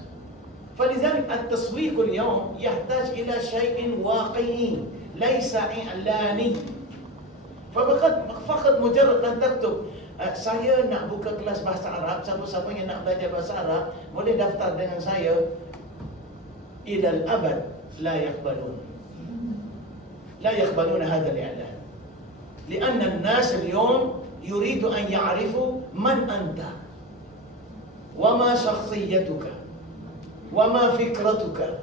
فلذلك التسويق اليوم يحتاج إلى شيء واقعي ليس إعلاني. فقط مجرد أن تكتب saya nak buka kelas bahasa Arab, siapa-siapa yang nak belajar bahasa Arab boleh daftar dengan saya, ilal abad la يقبلون هذا الإعلان. لأن الناس اليوم يريد أن يعرفوا من أنت وما شخصيتك وما فكرتك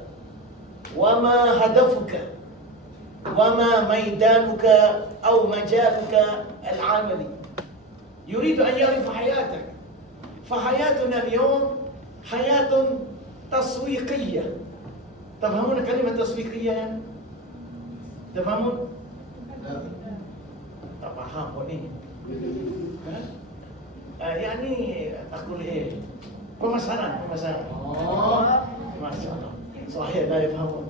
وما هدفك وما ميدانك أو مجالك العملي. يريد أن يعرف حياتك. فحياتنا اليوم حياة تسويقية. تفهمون كلمة تسويقية يعني؟ تفهمون؟ tak faham pun ni. يعني أقول إيه؟ pemasaran. Masalah. صحيح لا يفهمون.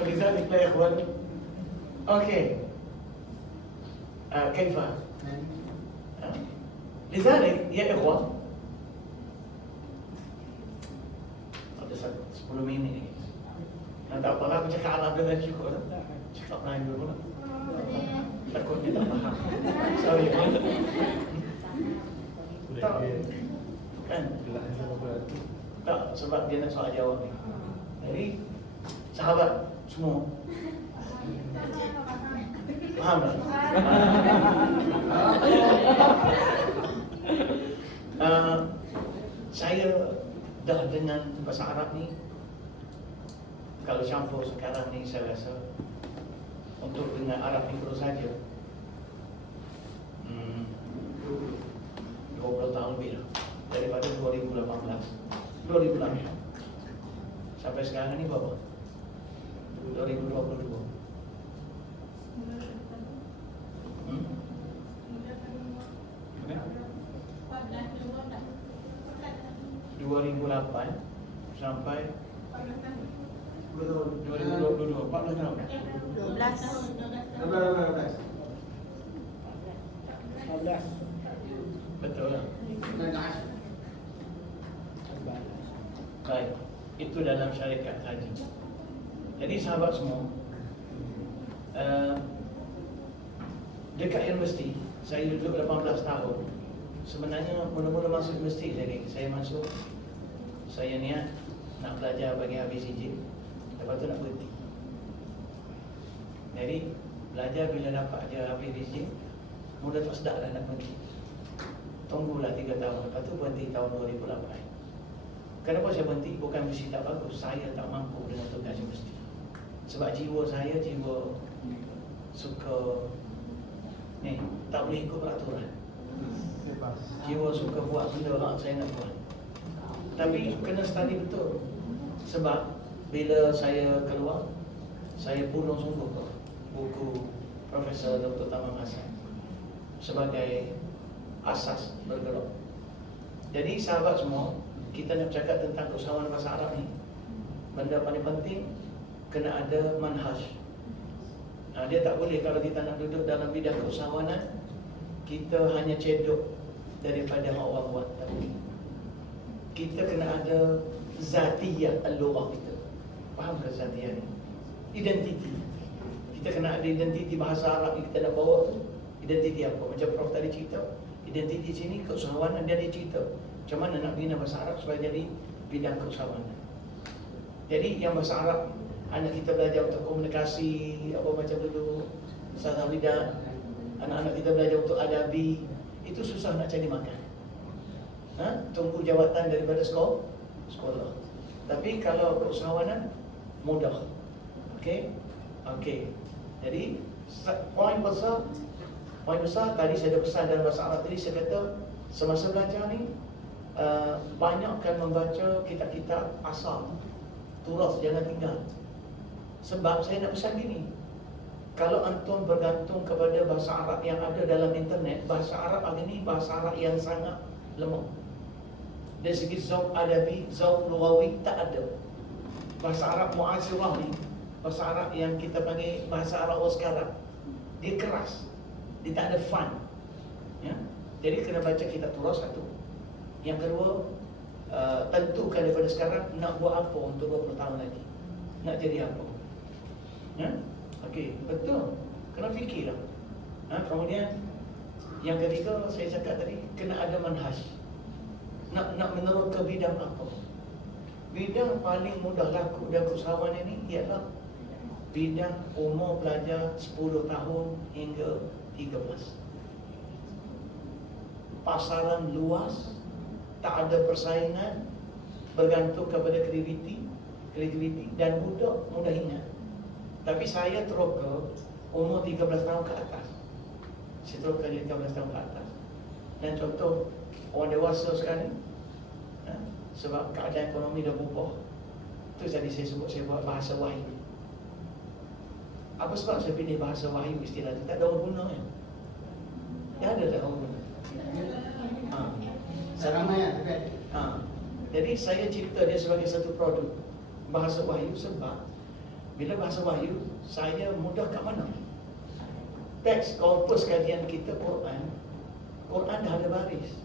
ولذلك لا يا إخوان. أوكي. كيف؟ لذلك يا إخوة ada 10 minit ni. Tak apalah aku cakap Arab dengan cukup dah. Cakap Melayu dulu pula. Takut dia tak faham. Sorry. Tak. Kan? Tak, sebab dia nak soal jawab ni. Jadi sahabat semua faham tak? Saya dah dengan bahasa Arab ni, kalau campur sekarang ni saya rasa untuk dengan Arab Mikro saja 20 tahun lebih lah. Daripada 2018 sampai sekarang ni berapa? 2022. 2008 sampai 2022, 14 tahun. 12. Betul lah. Baik, itu dalam syarikat haji. Jadi sahabat semua, dekat universiti saya duduk 18 tahun. Sebenarnya mula-mula masuk universiti saya masuk, saya niat nak belajar bagi habis izin, lepas tu nak berhenti. Jadi belajar bila dapat je habis izin, mula tak sedap dah nak berhenti. Tunggulah 3 tahun, lepas tu berhenti tahun 2008. Kenapa saya berhenti? Bukan mesti tak bagus, saya tak mampu dengan tugas universiti. Sebab jiwa saya suka ni, tak boleh ikut peraturan. Jiwa suka buat benda yang saya nak buat. Tapi kena study betul. Sebab bila saya keluar, saya pulang sungguh buku Profesor Dr. Tamam Hasan sebagai asas bergerak. Jadi sahabat semua, kita nak cakap tentang usahawan bahasa Arab ni, benda paling penting kena ada manhaj. Dia tak boleh kalau kita nak duduk dalam bidang keusahawanan, kita hanya cedok daripada orang buat. Tapi kita kena ada zatiyah al-lughah kita. Faham ke zatiyah ni? Identiti. Kita kena ada identiti bahasa Arab yang kita nak bawa tu. Identiti apa? Macam Prof tadi cerita. Identiti sini keusahawanan, dia cerita macam mana nak bina bahasa Arab supaya jadi bidang keusahawanan. Jadi yang bahasa Arab anak kita belajar untuk komunikasi apa macam dulu, Ustaz Hamidah, anak-anak kita belajar untuk adabi, itu susah nak cari makan. Tunggu jawatan daripada sekolah. Tapi kalau keusahawanan mudah. Okey. Jadi poin besar tadi saya ada pesan dalam bahasa Arab tadi, saya kata semasa belajar ni banyakkan membaca kitab-kitab asal, turas, jangan tinggal. Sebab saya nak pesan gini, kalau antum bergantung kepada bahasa Arab yang ada dalam internet, bahasa Arab hari ni bahasa Arab yang sangat lemah. Dari segi zauq adabi, zauq lughawi tak ada. Bahasa Arab muasirah ni, bahasa Arab yang kita panggil bahasa Arab sekarang, dia keras, dia tak ada fun. Ya? Jadi kena baca kitab turas satu. Yang kedua, tentukan daripada sekarang nak buat apa untuk 20 tahun lagi. Nak jadi apa? Ya? Okey, betul. Kena fikirlah. Kemudian yang ketiga saya cakap tadi, kena ada manhaj. Nak menurut ke bidang apa? Bidang paling mudah laku dalam keusahawan ini ialah bidang umur pelajar 10 tahun hingga 13. Pasaran luas, tak ada persaingan, bergantung kepada kreativiti dan budak mudah ingat. Tapi saya teroka umur 13 tahun ke atas. Saya teroka dia 13 tahun ke atas. Dan contoh orang dewasa sekarang, sebab keadaan ekonomi dah berubah. Itu tadi saya sebut saya buat bahasa wahyu. Apa sebab saya pilih bahasa wahyu istilah itu? Tak ada orang guna kan? Tak ada orang guna. Jadi saya cipta dia sebagai satu produk bahasa wahyu, sebab bila bahasa wahyu saya mudah kat mana? Teks korpus kajian kita Quran dah ada baris.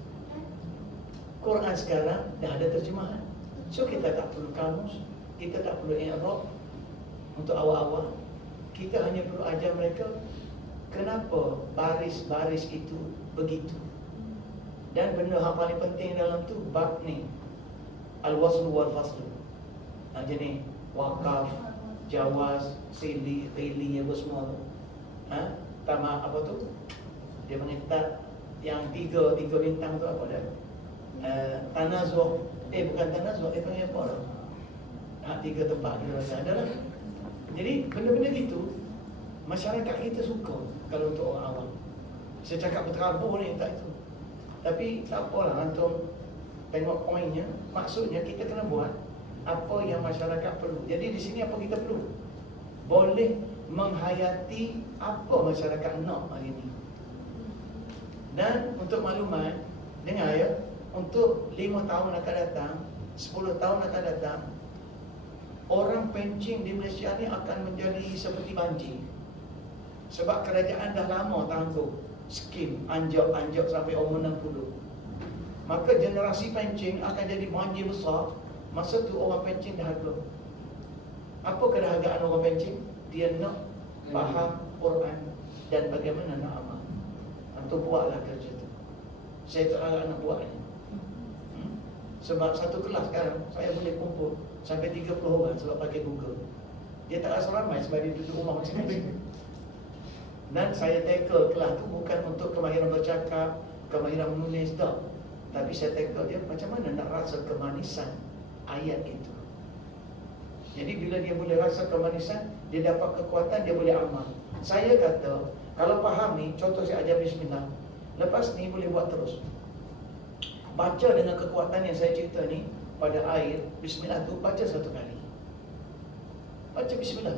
Quran sekarang dah ada terjemahan. So kita tak perlu kamus, kita tak perlu i'rab untuk awal-awal. Kita hanya perlu ajar mereka kenapa baris-baris itu begitu. Dan benda yang paling penting dalam tu bab ni, al-waslu wal-faslu. Jenis wakaf, jawaz, sili, qili, apa semua tu. Tamak apa tu? Dia panggil yang tiga bintang tu apa dia? Tanazuh. Bukan tanazuh, dia panggil apa tu? Tiga tempat dia ada lah. Jadi benda-benda gitu masyarakat kita suka kalau untuk orang awam. Saya cakap berterabur ni tak itu. Tapi tak apalah, antum tengok poinnya. Maksudnya kita kena buat apa yang masyarakat perlu. Jadi di sini apa kita perlu? Boleh menghayati apa masyarakat nak hari ini. Dan untuk maklumat, dengar ya, untuk 5 tahun akan datang, 10 tahun akan datang, orang pencing di Malaysia ni akan menjadi seperti banjir. Sebab kerajaan dah lama tangguh skim anjak sampai umur 60. Maka generasi pencing akan jadi banjir besar. Masa tu orang pencing dahaga. Apa kedahagaan orang pencing? Dia nak faham Quran dan bagaimana nak amal. Antum buatlah kerja tu. Saya tak nak buat ni. Sebab satu kelas sekarang saya boleh kumpul sampai 30 orang sebab pakai Google. Dia tak rasa ramai sebab dia duduk rumah masing-masing. Dan saya tackle kelas tu bukan untuk kemahiran bercakap, kemahiran menulis, tak. Tapi saya tackle dia macam mana nak rasa kemanisan ayat itu. Jadi bila dia boleh rasa kemanisan, dia dapat kekuatan, dia boleh amal. Saya kata, kalau faham ni, contoh saya ajar bismillah, lepas ni boleh buat terus. Baca dengan kekuatan yang saya cerita ni pada air, bismillah tu baca satu kali. Baca bismillah.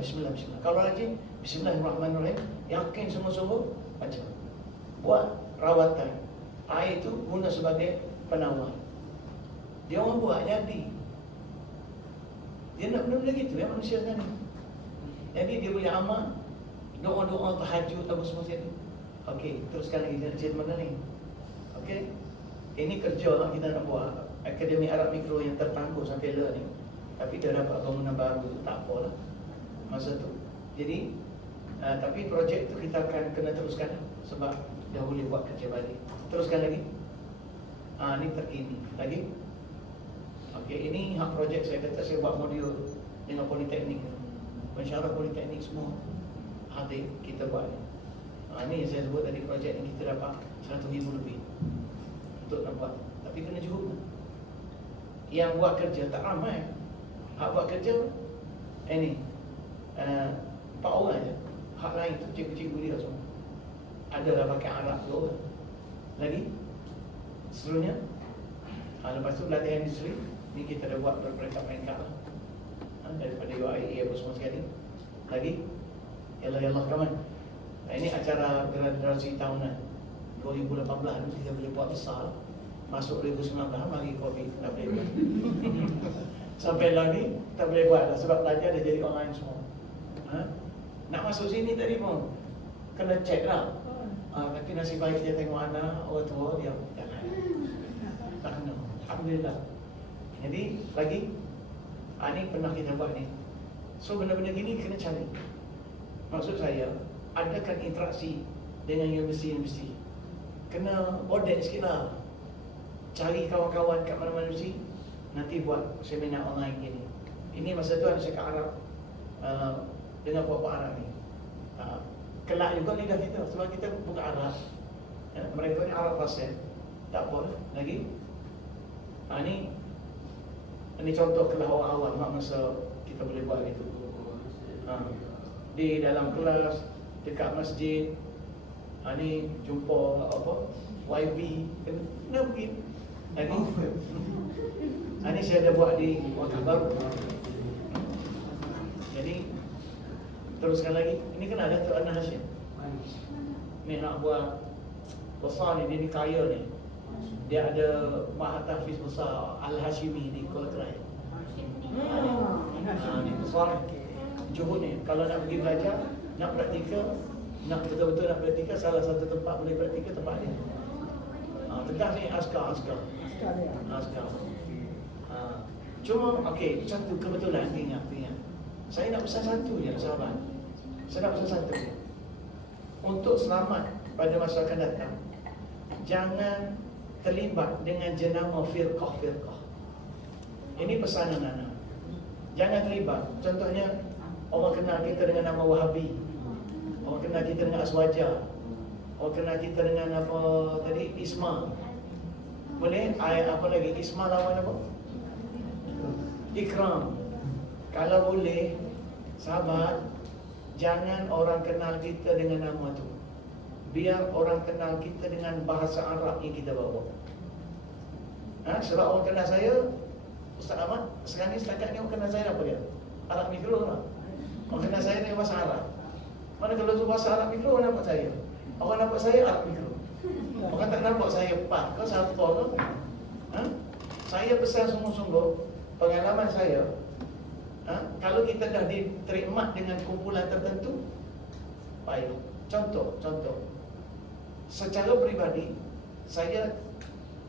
Kalau rajin, bismillahirrahmanirrahim, yakin sungguh-sungguh, baca. Buat rawatan. Air tu guna sebagai penawar. Dia orang buat jadi. Dia nak benda-benda gitu ya manusia kan. Jadi dia boleh amal, doa-doa tahajud apa semua jadi. Okey, teruskan lagi cerita mana ni. Okey. Ini kerja kita nak buat Akademi Arab Mikro yang tertangguh sampai le ni. Tapi dah dapat bangunan baru, tak apalah masa tu. Jadi tapi projek tu kita akan kena teruskan sebab dah boleh buat kerja balik. Teruskan lagi. Ni terkini lagi. Okey, ini hak projek saya kata saya buat modul dengan politeknik. Pensyarah politeknik semua hadir kita buat ni. Ini yang saya sebut tadi, projek ni kita dapat 100,000 lebih untuk nak buat. Tapi kena juhud. Yang buat kerja tak ramai. Hak buat kerja ini 4 orang je. Hak lain tu cikgu-cikgu dia semua. Adalah pakai Arab 2 orang. Lagi seluruhnya lepas tu latihan industri ni kita dah buat berperingkat-peringkat lah. Daripada UIA apa semua sekali. Lagi Yalah kawan. Ini acara generasi tahunan 2018 ni kita boleh buat besar. Masuk 2019 lagi Covid tak boleh buat. Sampai lah ni tak boleh buat lah sebab belajar dah jadi online semua. Nak masuk sini tadi pun kena check lah. Tapi nasib baik dia tengok anak orang tua dia jangan. Tak kena. Alhamdulillah. Jadi lagi ni pernah kita buat ni. So benda-benda gini kena cari. Maksud saya adakan interaksi dengan universiti-universiti. Kena audit sikit lah. Cari kawan-kawan kat mana-mana universiti. Nanti buat seminar online gini. Ini masa tu ada cakap Arab dengan buat-buat Arab ni. Kelak juga lidah kita sebab kita bukan Arab. Mereka ni Arab fasih. Tak apa lagi. Ini contoh kelas awal-awal masa kita boleh buat gitu. Di dalam kelas, dekat masjid. Ni jumpa apa? YB kena pergi. Lagi. Ini saya dah buat di Wakaf Baru. Jadi teruskan lagi. Ini kan ada Datuk Adnan Hashim. Ni nak buat besar ni, dia ni kaya ni. Dia ada Mahat Tahfiz besar Al-Hashimi di Kuala Kerai. Ni besar ni. Juhud ni. Kalau nak pergi belajar, nak praktikal, nak betul-betul nak praktikal, salah satu tempat boleh praktikal tempat dia. Tegas ni askar. Cuma okey, satu kebetulan ingat. Saya nak pesan satu je sahabat. Saya nak pesan satu je. Untuk selamat pada masa akan datang, jangan terlibat dengan jenama firqah. Ini pesanan anak. Jangan terlibat. Contohnya orang kenal kita dengan nama Wahabi. Orang kenal kita dengan Aswaja. Orang kenal kita dengan apa tadi? Isma. Boleh? Apa lagi? Isma lawan apa? Ikram. Kalau boleh, sahabat, jangan orang kenal kita dengan nama tu. Biar orang kenal kita dengan bahasa Arab yang kita bawa. Sebab orang kenal saya, Ustaz Ahmad, sekarang ni setakat ni orang kenal saya apa dia? Arab Mikro lah. Orang kenal saya dengan bahasa Arab. Mana kalau tu bahasa Arab Mikro, orang nampak saya. Orang nampak saya Arab Mikro. Orang tak nampak saya Pak ke Sabta ke. Saya pesan sungguh-sungguh, pengalaman saya, kalau kita dah diterima dengan kumpulan tertentu, baik. Contoh. Secara peribadi, saya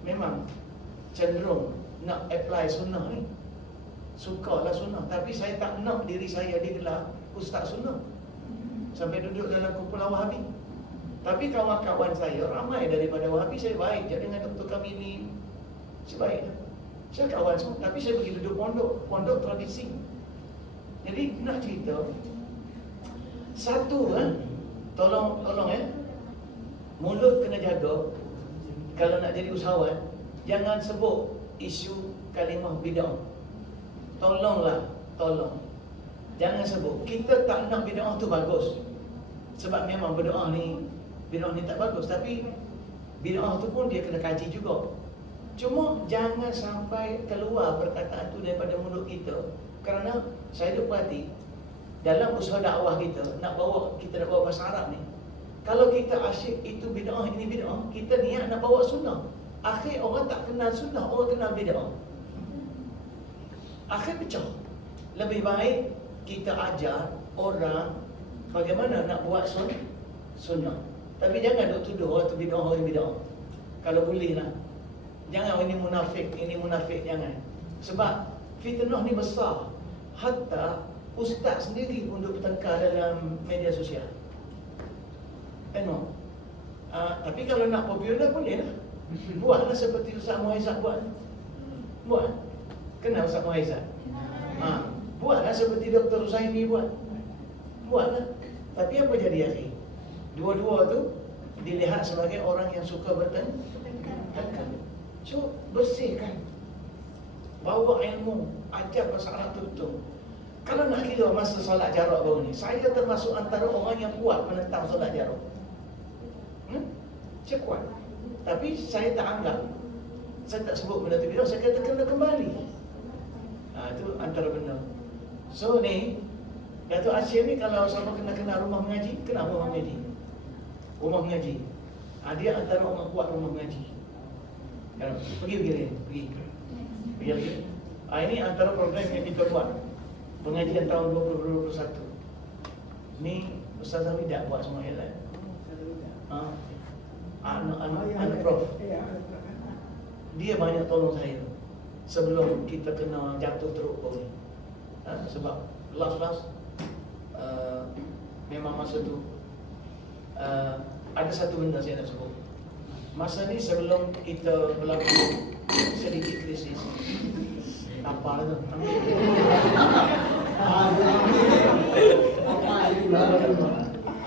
memang cenderung nak apply sunnah ni. Sukalah sunnah. Tapi saya tak nak diri saya digelar Ustaz Sunnah. Sampai duduk dalam kumpulan Wahabi. Tapi kawan-kawan saya ramai daripada Wahabi. Saya baik je dengan Dr. Kamili. Saya baik. Saya kawan semua. Tapi saya pergi duduk pondok tradisi. Jadi nak cerita satu tolong mulut kena jaga. Kalau nak jadi usahawan, jangan sebut isu kalimah bid'ah. Tolong. Jangan sebut. Kita tak nak bid'ah tu bagus. Sebab memang bid'ah ni tak bagus. Tapi bid'ah tu pun dia kena kaji juga. Cuma jangan sampai keluar perkataan tu daripada mulut kita. Kerana saya duk perhati dalam usaha dakwah kita nak bawa bahasa Arab ni. Kalau kita asyik itu bid'ah, ini bid'ah, kita niat nak bawa sunnah. Akhir orang tak kenal sunnah, orang kenal bid'ah. Akhir pecah. Lebih baik kita ajar orang bagaimana nak buat sunnah. Tapi jangan duk tuduh orang tu bid'ah, orang bid'ah. Kalau boleh lah. Jangan ini munafik, jangan. Sebab fitnah ni besar. Hatta ustaz sendiri pun duk bertengkar dalam media sosial. Tengok. Tapi kalau nak popular boleh lah. Buatlah seperti Ustaz Muhaizat buat. Kenal Ustaz Muhaizat? Buatlah seperti Dr. Usaimi buat. Buatlah. Tapi apa jadi akhi? Dua-dua tu dilihat sebagai orang yang suka bertengkar. So, bersihkan. Bawa ilmu, ajar bahasa Arab betul. Kalau nak kira masa solat jarak baru ni, saya termasuk antara orang yang kuat menentang solat jarak. Saya kuat. Tapi saya tak anggap, saya tak sebut benda tu bilang, saya kata kena kembali. Itu antara benda. So ni, Datuk Hashim ni kalau sama kena rumah mengaji, kena rumah mengaji. Rumah mengaji. Dia antara orang kuat rumah mengaji. Pergi. Ini antara program yang kita buat. Pengajian tahun 2021. Ni Ustaz Hamidah buat semua yang lain. Anak Prof. Dia banyak tolong saya sebelum kita kena jatuh teruk bau ni. Sebab last memang masa tu ada satu benda saya nak sebut. Masa ni sebelum kita berlaku sedikit krisis, apa tu?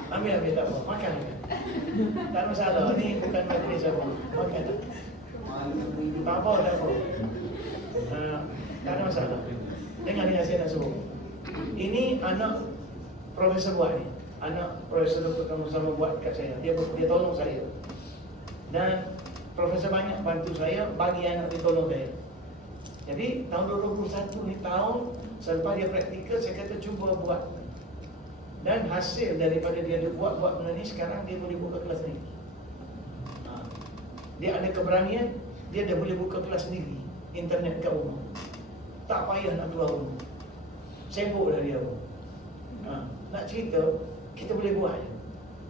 Ambil tak apa, makan. Tak masalah, ni bukan majlis apa. Makan tak? Tak apa. Tak ada masalah. Dengar saya nak sebut. Ini anak Profesor buat ni. Anak Profesor Dr. Kamu sama buat kat saya. Dia tolong saya. Dan Profesor banyak bantu saya bagi anak dia tolong saya. Jadi tahun 2021 ni tahun selepas dia praktikal, saya kata cuba buat. Dan hasil daripada dia buat benda ni, sekarang dia boleh buka kelas sendiri. Dia ada keberanian, dia dah boleh buka kelas sendiri, internet kat rumah. Tak payah nak keluar rumah. Sibuk dah dia. Nak cerita, kita boleh buat.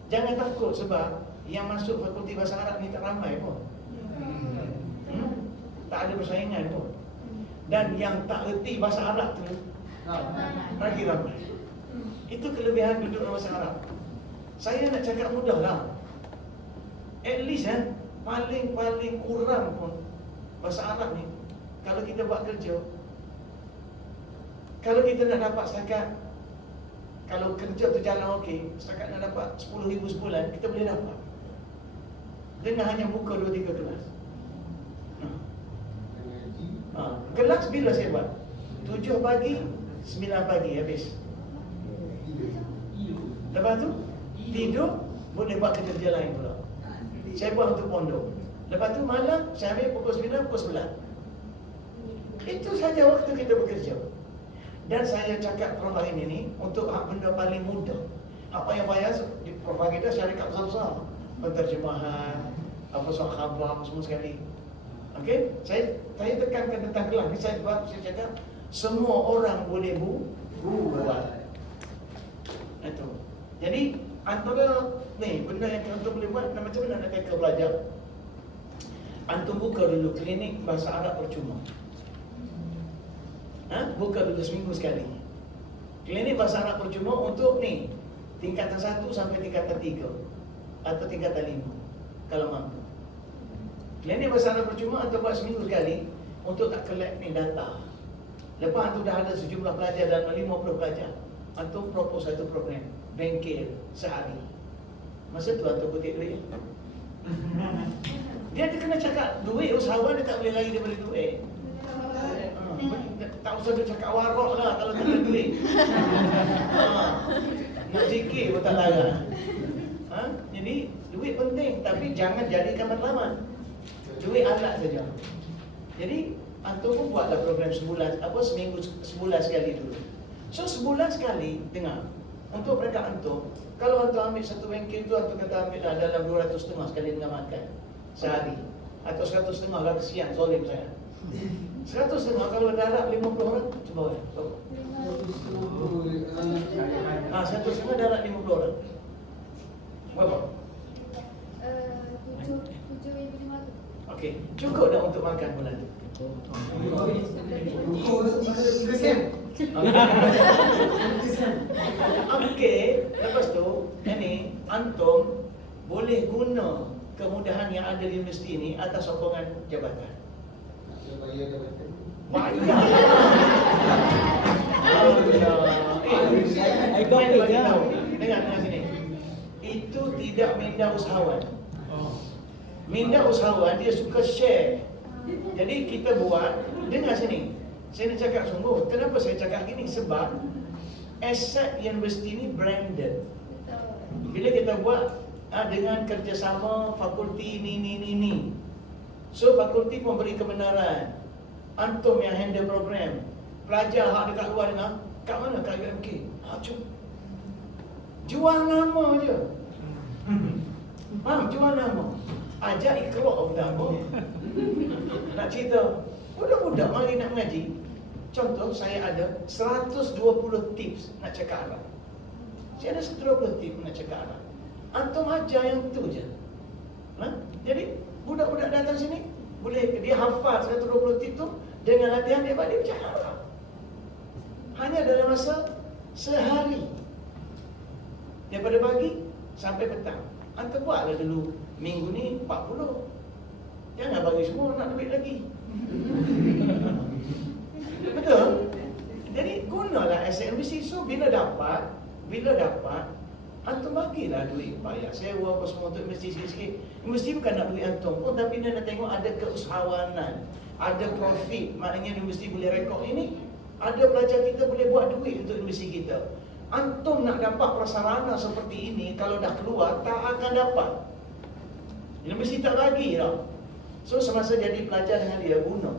Jangan takut sebab yang masuk fakulti bahasa Arab ni tak ramai pun. Tak ada persaingan pun. Dan yang tak erti bahasa Arab tu lagi ramai. Itu kelebihan duduk dalam bahasa Arab. Saya nak cakap mudah lah. At least paling kurang pun bahasa Arab ni, kalau kita buat kerja, kalau kita nak dapat setakat, kalau kerja tu jalan okey, setakat nak dapat 10,000 sebulan, kita boleh dapat dengan hanya buka 2-3 kelas. Kelas bila saya buat? 7 pagi, 9 pagi habis. Lepas tu tidur, boleh buat kerja lain pula. Saya buat untuk pondok. Lepas tu malam saya ambil pukul 9, pukul 11. Itu saja waktu kita bekerja. Dan saya cakap Prof hari ini untuk benda paling mudah. Apa yang payah di Prof kita syarikat besar-besar, penterjemahan, apa soal khabar semua sekali. Okey, saya tekankan tentang kelas ni. Saya cakap semua orang boleh buat. Itu. Jadi antara ni benda yang antum boleh buat, macam mana nak tackle belajar. Antum buka dulu klinik bahasa Arab percuma. Buka dulu seminggu sekali. Klinik bahasa Arab percuma untuk ni tingkatan 1 sampai tingkatan 3 atau tingkatan 5 kalau mampu. Klinik bahasa Arab percuma antum buat seminggu sekali untuk tak collect ni data. Lepas antum dah ada sejumlah pelajar dan 50 pelajar, antum propose satu program bengkel sehari. Masa tu antum kutip duit. Dia kena cakap duit usahawan dia tak boleh lari daripada duit. Tak usah dia cakap warak lah kalau tak ada duit. Nak zikir pun tak larang. Jadi duit penting, tapi jangan jadikan matlamat. Duit alat saja. Jadi antum pun buatlah program seminggu sebulan sekali dulu. So sebulan sekali, dengar. Untuk mereka antum, kalau antum ambil satu bengkel tu, antum kata ambil dalam 200 sekali dengan makan sehari, atau 100 lah kesian, zolim saya. 100 kalau darab 50 orang, cuba boleh. 100 darab 50 orang. Berapa? 7,500. Okey, cukup dah untuk makan bulan tu. Okey, lepas tu ini antum boleh guna kemudahan yang ada di universiti ini atas sokongan jabatan. Banyak. minda usahawan. Minda usahawan dia suka share. Jadi kita buat, dengar sini. Saya nak cakap sungguh, kenapa saya cakap gini? Sebab aset universiti ni branded. Bila kita buat dengan kerjasama fakulti ni. So fakulti pun beri kebenaran. Antum yang handle program. Pelajar hak dekat luar dengar, kat mana? Kat UMK. Cuma jual nama je. Faham? Jual nama. Ajak ikhlas nama. Nak cerita, budak-budak mari nak mengaji. Contoh, saya ada 120 tips nak cakap Arab. Saya ada 120 tips nak cakap Arab. Antum ajar yang tu je. Jadi, budak-budak datang sini, boleh dia hafal 120 tips tu, dengan latihan dia bercakap Arab. Hanya dalam masa sehari. Daripada pagi sampai petang. Antum buatlah dulu. Minggu ni 40. Jangan bagi semua nak duit lagi. Betul? Jadi gunalah aset universiti. So bila dapat antum bagilah duit bayar sewa apa semua untuk universiti sikit-sikit. Universiti bukan nak duit antum pun, tapi dia nak tengok ada keusahawanan, ada profit. Maknanya universiti boleh rekod ini, ada pelajar kita boleh buat duit untuk universiti kita. Antum nak dapat prasarana seperti ini, kalau dah keluar tak akan dapat. Universiti tak bagi tau. So semasa jadi pelajar dengan dia guna.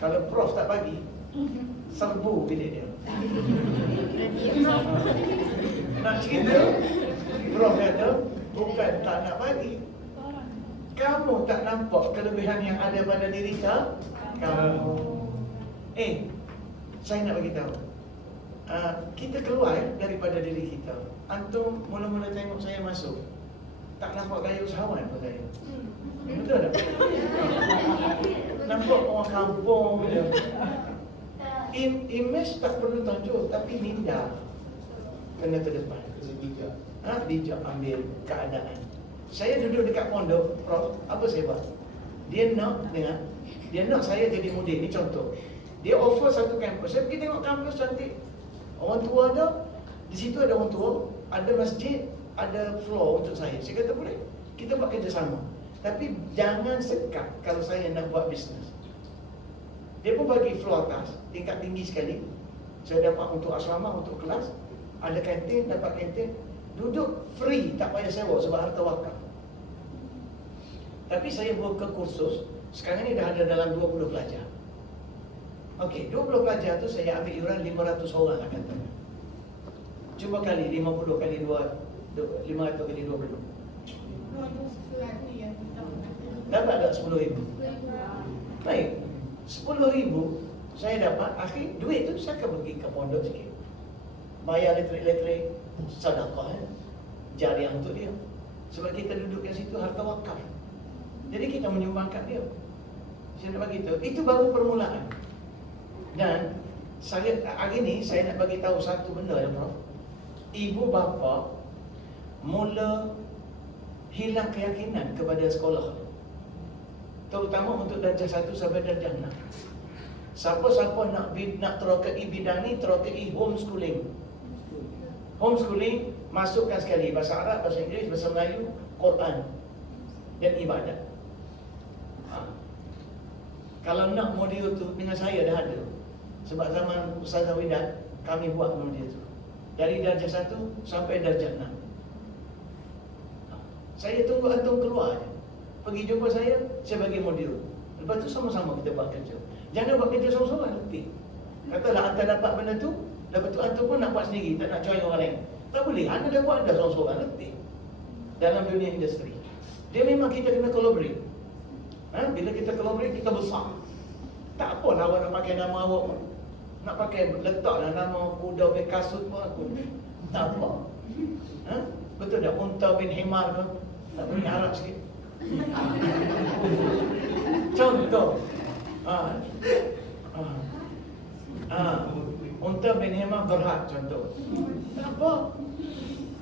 Kalau prof tak bagi, serbu bilik dia. Nak cerita, prof kata bukan tak nak bagi, kamu tak nampak kelebihan yang ada pada diri kamu. Saya nak bagi tahu, kita keluar daripada diri kita. Antum mula-mula tengok saya masuk, tak nampak gaya usahawan pun saya. Betul tak? Nampak orang kampung je. Image tak perlu tunjuk, tapi minda kena ke depan. Bijak ambil keadaan. Saya duduk dekat pondok, Prof, apa saya buat? Dia nak saya jadi model. Ni contoh. Dia offer satu kampus. Saya pergi tengok kampus cantik. Orang tua ada, di situ ada orang tua, ada masjid, ada floor untuk saya. Saya kata boleh, kita buat kerjasama. Tapi jangan sekat kalau saya nak buat bisnes. Dia pun bagi floor atas, tingkat tinggi sekali. Saya dapat untuk asrama, untuk kelas. Ada kantin, dapat kantin. Duduk free, tak payah sewa sebab harta wakaf. Tapi saya buka kursus, sekarang ni dah ada dalam 20 pelajar. Okey, 20 pelajar tu saya ambil iuran 500 orang lah katakan. Cuba kali 50 kali 2, 500 kali 20. Dapat tak 10,000? Baik, 10,000 saya dapat. Akhir duit tu saya akan pergi ke pondok sikit, bayar elektrik, sedekah, jariah untuk dia. Sebab kita duduk kat situ harta wakaf. Jadi kita menyumbangkan dia. Saya nak bagi tahu, itu baru permulaan. Dan saya hari ni saya nak bagi tahu satu benda ya, Prof. Ibu bapa mula hilang keyakinan kepada sekolah, terutama untuk darjah 1 sampai darjah 6. Siapa-siapa nak terokai bidang ni, terokai homeschooling. Homeschooling, masukkan sekali bahasa Arab, bahasa Inggeris, bahasa Melayu, Quran dan ibadat. Kalau nak modul tu dengan saya dah ada. Sebab zaman Ustazah Widat, kami buat modul tu dari darjah 1 sampai darjah 6. Saya tunggu antum keluar je, pergi jumpa saya bagi modul. Lepas tu sama-sama kita buat kerja. Jangan buat kerja seorang-seorang, letih. Katalah antum dapat benda tu, lepas tu antum pun nak buat sendiri, tak nak join orang lain. Tak boleh, anda dah buat dah seorang-seorang, letih. Dalam dunia industri, dia memang kita kena collaborate. Bila kita collaborate, kita besar. Tak apa lah awak nak pakai nama awak, nak pakai letaklah nama kuda bin kasut pun aku. Tak apa. Betul tak? Unta bin himar ke? Tak boleh Arab sikit. Contoh. Unta bin himar berhak contoh. Tak apa.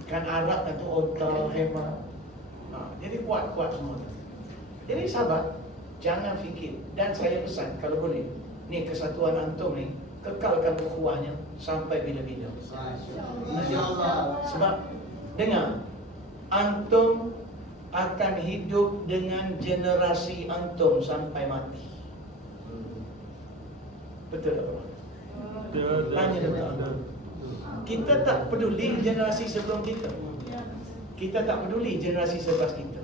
Kan Arab kata unta himar. Jadi kuat-kuat semua. Jadi sahabat, jangan fikir. Dan saya pesan kalau boleh, ni kesatuan antum ni kekalkan ukhuwahnya sampai bila-bila. InsyaAllah. Sebab dengar, antum akan hidup dengan generasi antum sampai mati. Betul tak Pak? Tanya betul. Kita tak peduli generasi sebelum kita. Kita tak peduli generasi selepas kita.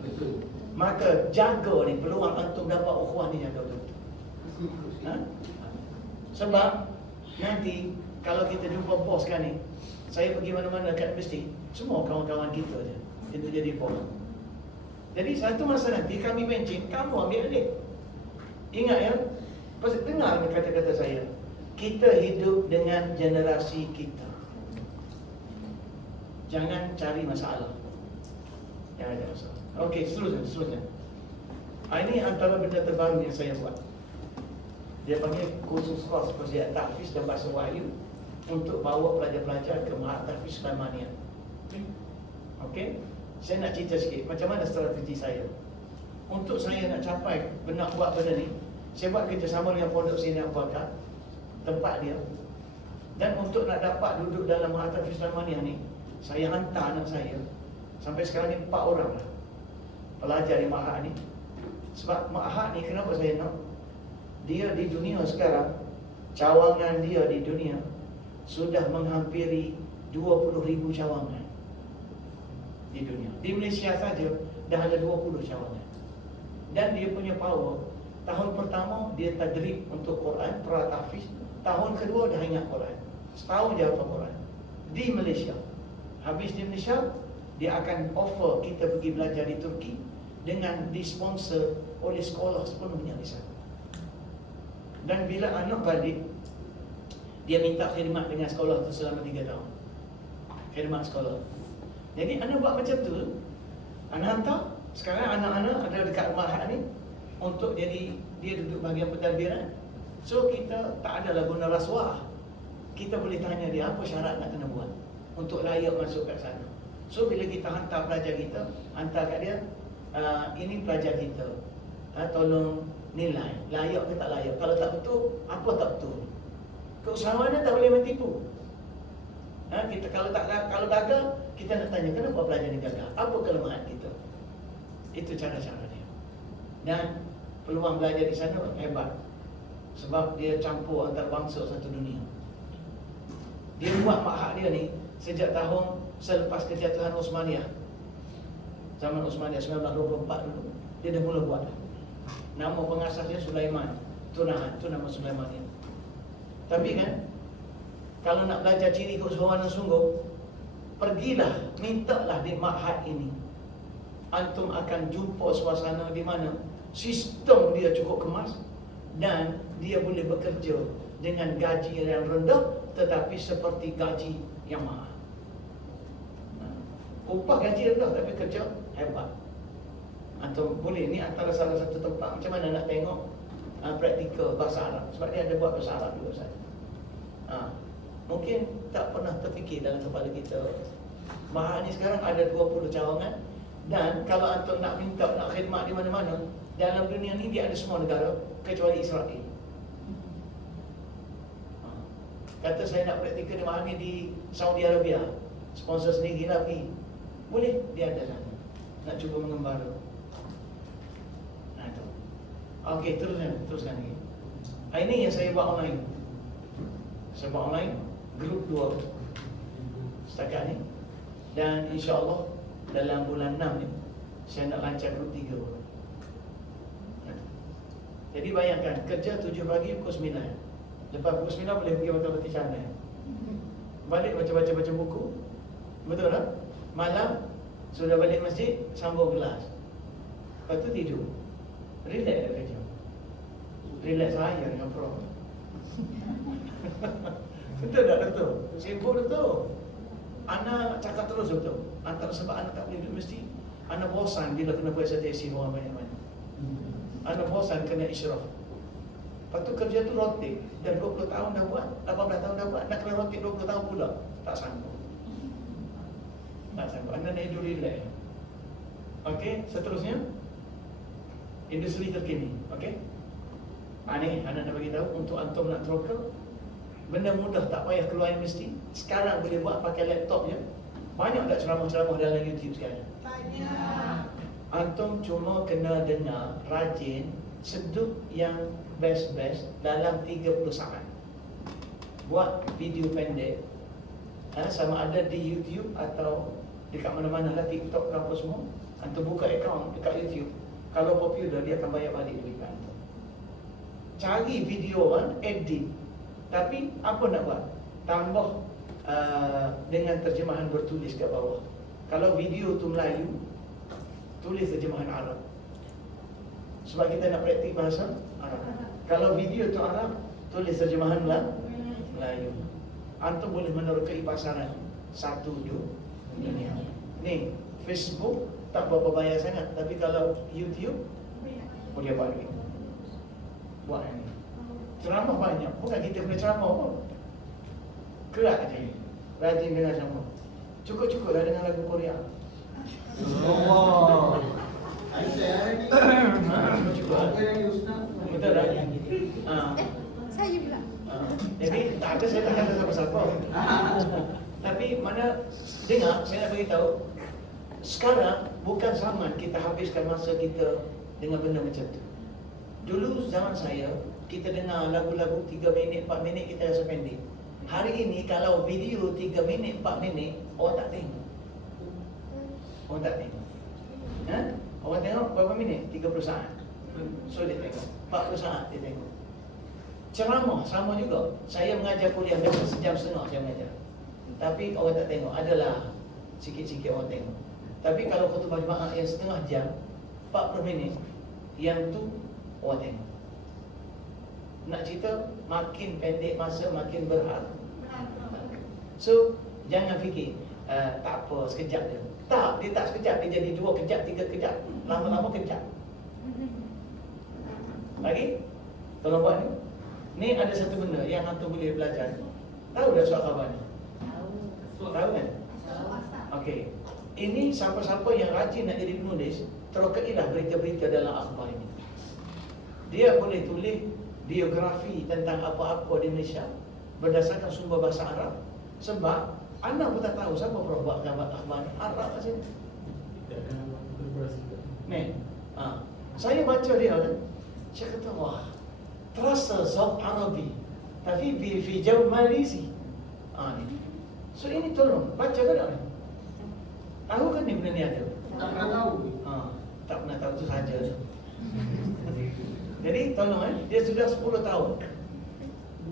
Maka jaga ni, peluang antum dapat ukhuwah ni jaga betul. Sebab nanti kalau kita jumpa bos kan ni, saya pergi mana-mana kat universiti, semua kawan-kawan kita je itu jadi bos. Jadi satu masa nanti kami bencing, kamu ambil alih. Ingat ya, pasal dengar ni kata-kata saya. Kita hidup dengan generasi kita. Jangan cari masalah. Jangan cari masalah. Okey, seterusnya. Ini antara benda terbaru yang saya buat. Dia panggil kursus khas Persiapan Tahfiz dan Bahasa Wahyu untuk bawa pelajar-pelajar ke Mahat Tahfiz Sulaimaniyah. Okey, saya nak cerita sikit macam mana strategi saya. Untuk saya nak capai, nak buat benda ni, saya buat kerjasama dengan Pondok Sini Abu Bakar, tempat dia. Dan untuk nak dapat duduk dalam Mahat Tahfiz Sulaimaniyah ni, saya hantar anak saya. Sampai sekarang ni 4 orang lah pelajar di Mahat ni. Sebab Mahat ni kenapa saya nak? Dia di dunia sekarang, cawangan dia di dunia sudah menghampiri 20,000 cawangan di dunia. Di Malaysia saja dah ada 20 cawangan. Dan dia punya power, tahun pertama dia tadrib untuk Quran, pra-tahfiz. Tahun kedua dah ingat Quran. Setahun dia hafal Quran di Malaysia. Habis di Malaysia, dia akan offer kita pergi belajar di Turki dengan disponsor oleh sekolah sepenuhnya di sana. Dan bila anak balik, dia minta khidmat dengan sekolah tu selama 3 tahun. Khidmat sekolah. Jadi anak buat macam tu. Anak hantar. Sekarang anak-anak ada dekat Mahat ni untuk jadi dia duduk bahagian pentadbiran. So kita tak adalah guna rasuah. Kita boleh tanya dia apa syarat nak kena buat untuk layak masuk kat sana. So bila kita hantar pelajar kita, hantar kat dia, ini pelajar kita, tolong nilai layak ke tak layak. Kalau tak betul, apa tak betul. Keusahawanan tak boleh menipu. Kita kalau gagal, kita nak tanya kenapa pelajar ni gagal, apa kelemahan kita. Itu cara-cara dia. Dan peluang belajar di sana hebat. Sebab dia campur antarabangsa satu dunia. Dia buat Mahat dia ni sejak tahun selepas kejatuhan Osmaniyah. Zaman Osmaniyah 1924 dulu, dia dah mula buat. Nama pengasasnya Sulaiman. Tu nama Sulaiman ni. Tapi kan, kalau nak belajar ciri keusahawanan sungguh, pergilah, mintalah di Mahat ini. Antum akan jumpa suasana di mana sistem dia cukup kemas dan dia boleh bekerja dengan gaji yang rendah tetapi seperti gaji yang mahal. Upah gaji rendah tapi kerja hebat. Atau boleh, ni antara salah satu tempat macam mana nak tengok praktikal bahasa Arab. Sebab dia ada buat bahasa Arab juga Ustaz. Mungkin tak pernah terfikir dalam kepala kita. Mahat ni sekarang ada 20 cawangan. Dan kalau antum nak minta, nak khidmat di mana-mana, dalam dunia ni dia ada semua negara kecuali Israel. Kata saya nak praktikal di Mahat ni di Saudi Arabia, sponsor sendiri lah pergi. Boleh, dia ada sana. Nak cuba mengembara. Itu. Okey, teruskan lagi. Ini yang saya buat online. Saya buat online grup 2 setakat ni. Dan insya-Allah dalam bulan 6 ni saya nak lancar grup 3. Jadi bayangkan, kerja 7 pagi pukul 9. Lepas pukul 9 boleh pergi makan-makan canai. Balik baca-baca buku. Betul tak? Malam sudah balik masjid, sambung kelas. Lepas tu tidur. Relax kerja. Relax saya dengan prof. Betul tak betul? Sibuk betul. Anak cakap terus betul. Antara sebab anak tak boleh duduk mesti, anak bosan bila kena buat presentasi orang banyak-banyak. Anak bosan kena isyraf. Lepas tu kerja tu rotik. Dah 20 tahun dah buat, 18 tahun dah buat, nak kena rotik 20 tahun pula. Tak sanggup. Tak sanggup. Anda nak hidup relax. Okey, seterusnya industri terkini. Okey. Ni anak nak bagi tahu untuk antum nak trokel, benda mudah, tak payah keluar universiti. Sekarang boleh buat pakai laptop je. Banyak tak ceramah-ceramah dalam YouTube sekarang? Banyak. Antum cuma kena dengar, rajin, sedut yang best-best dalam 30 saat. Buat video pendek, sama ada di YouTube atau dekat mana-mana lah, TikTok ke apa semua. Antum buka akaun dekat YouTube, kalau popular dia akan bayar balik duit kat antum. Cari video kan, edit. Tapi apa nak buat? Tambah dengan terjemahan bertulis kat bawah. Kalau video tu Melayu, tulis terjemahan Arab. Sebab kita nak praktik bahasa Arab. Kalau video tu Arab, tulis terjemahan Melayu. Antum boleh menerokai pasaran satu dunia. Ni Facebook tak berapa bayar sangat, tapi kalau YouTube boleh buat duit. Buat yang ni. Ceramah banyak, bukan kita punya ceramah pun. Kerak je. Rajin dengar ceramah. Cukup-cukup lah dengar lagu Korea. Allah. Aisyah hari ni. Cukup. Apa yang Ustaz? Betul tak? Saya pula. Jadi tak ada, saya tak kata siapa-siapa. Tapi mana dengar, saya nak beritahu, sekarang bukan zaman kita habiskan masa kita dengan benda macam tu. Dulu zaman saya, kita dengar lagu-lagu 3 minit, 4 minit kita rasa pendek. Hari ini kalau video 3 minit, 4 minit, orang tak tengok. Orang tak tengok. Orang tengok berapa minit? 30 saat. So dia tengok 40 saat dia tengok. Ceramah sama juga. Saya mengajar kuliah biasa sejam setengah saya mengajar. Tapi orang tak tengok. Adalah sikit-sikit orang tengok. Tapi kalau khutbah jemaah yang setengah jam, 40 minit, yang tu orang tengok. Nak cerita, makin pendek masa makin berharga. So jangan fikir tak apa, sekejap je. Tak, dia tak sekejap, dia jadi 2 kejap, 3 kejap, lama-lama kejap. Lagi? Tolong buat ni. Ni ada satu benda yang antum boleh belajar. Tahu dah surat khabar ni? Tahu kan? Okey. Ini siapa-siapa yang rajin nak jadi penulis, terokailah berita-berita dalam akhbar ini. Dia boleh tulis biografi tentang apa-apa di Malaysia berdasarkan sumber bahasa Arab. Sebab anda pun tak tahu siapa pernah buat akhbar ni. Arab kat sini. Ni. Saya baca dia kan. Saya kata, wah, terasa zauq Arabi tapi fi jaw Malisi. Ni. So ini tolong baca ke tak? Tahu kan ni benda ni ada? Tak pernah tahu. Tak pernah tahu tu saja. Jadi tolong dia sudah 10 tahun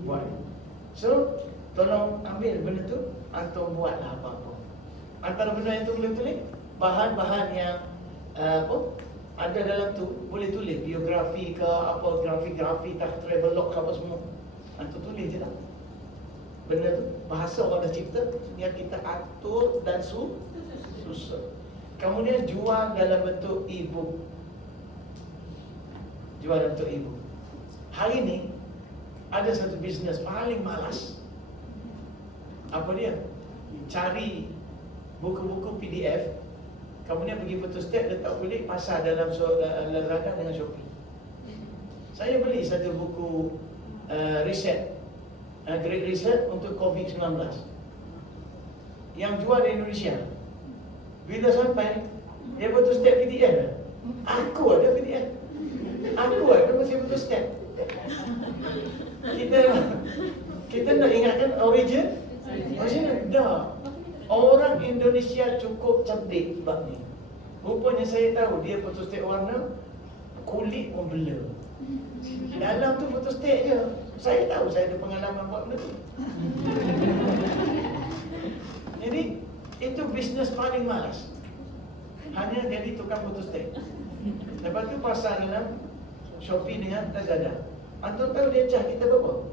buat. So tolong ambil benda tu atau buatlah apa-apa. Antara benda yang tu boleh tulis, bahan-bahan yang ada dalam tu boleh tulis biografi ke apa, grafi-grafi tak travelog ke apa semua. Antum tulis je lah. Benda tu bahasa orang dah cipta, yang kita atur dan susun. Kemudian jual dalam bentuk e-book. Jual dalam bentuk e-book. Hari ni ada satu bisnes paling malas. Apa dia? Cari buku-buku PDF, kemudian pergi photostat, letak kulit, pasar dalam Lazada dengan Shopee. Saya beli satu buku riset, Great Reset untuk COVID-19 yang jual di Indonesia. Bila sampai, dia photostat PDF. Aku ada PDF. Aku ada masih photostat. Kita nak ingatkan original. Dah. Orang Indonesia cukup cerdik bab ni. Rupanya saya tahu dia photostat warna, kulit pun blur. Dalam tu photostat je. Saya tahu, saya ada pengalaman buat benda tu. Jadi itu bisnes paling malas. Hanya jadi tukang photostat. Lepas tu pasar dalam Shopee dengan Lazada. Antum tahu dia charge kita berapa?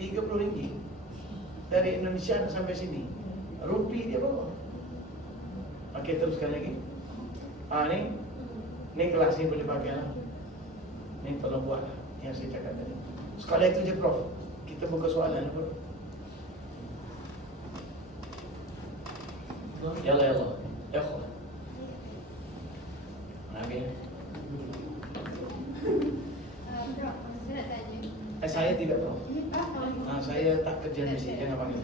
RM30 dari Indonesia sampai sini. Rupi dia berapa? Okey, teruskan lagi. Ni kelas ni boleh pakai lah. Ni tolong buat lah yang saya cakap tadi. Sekali itu je Prof. Kita buka soalan apa? Yalla. Ya Allah. Okey. Prof, saya nak tanya. Saya tidak Prof. Saya tak kerja mesti, jangan panggil.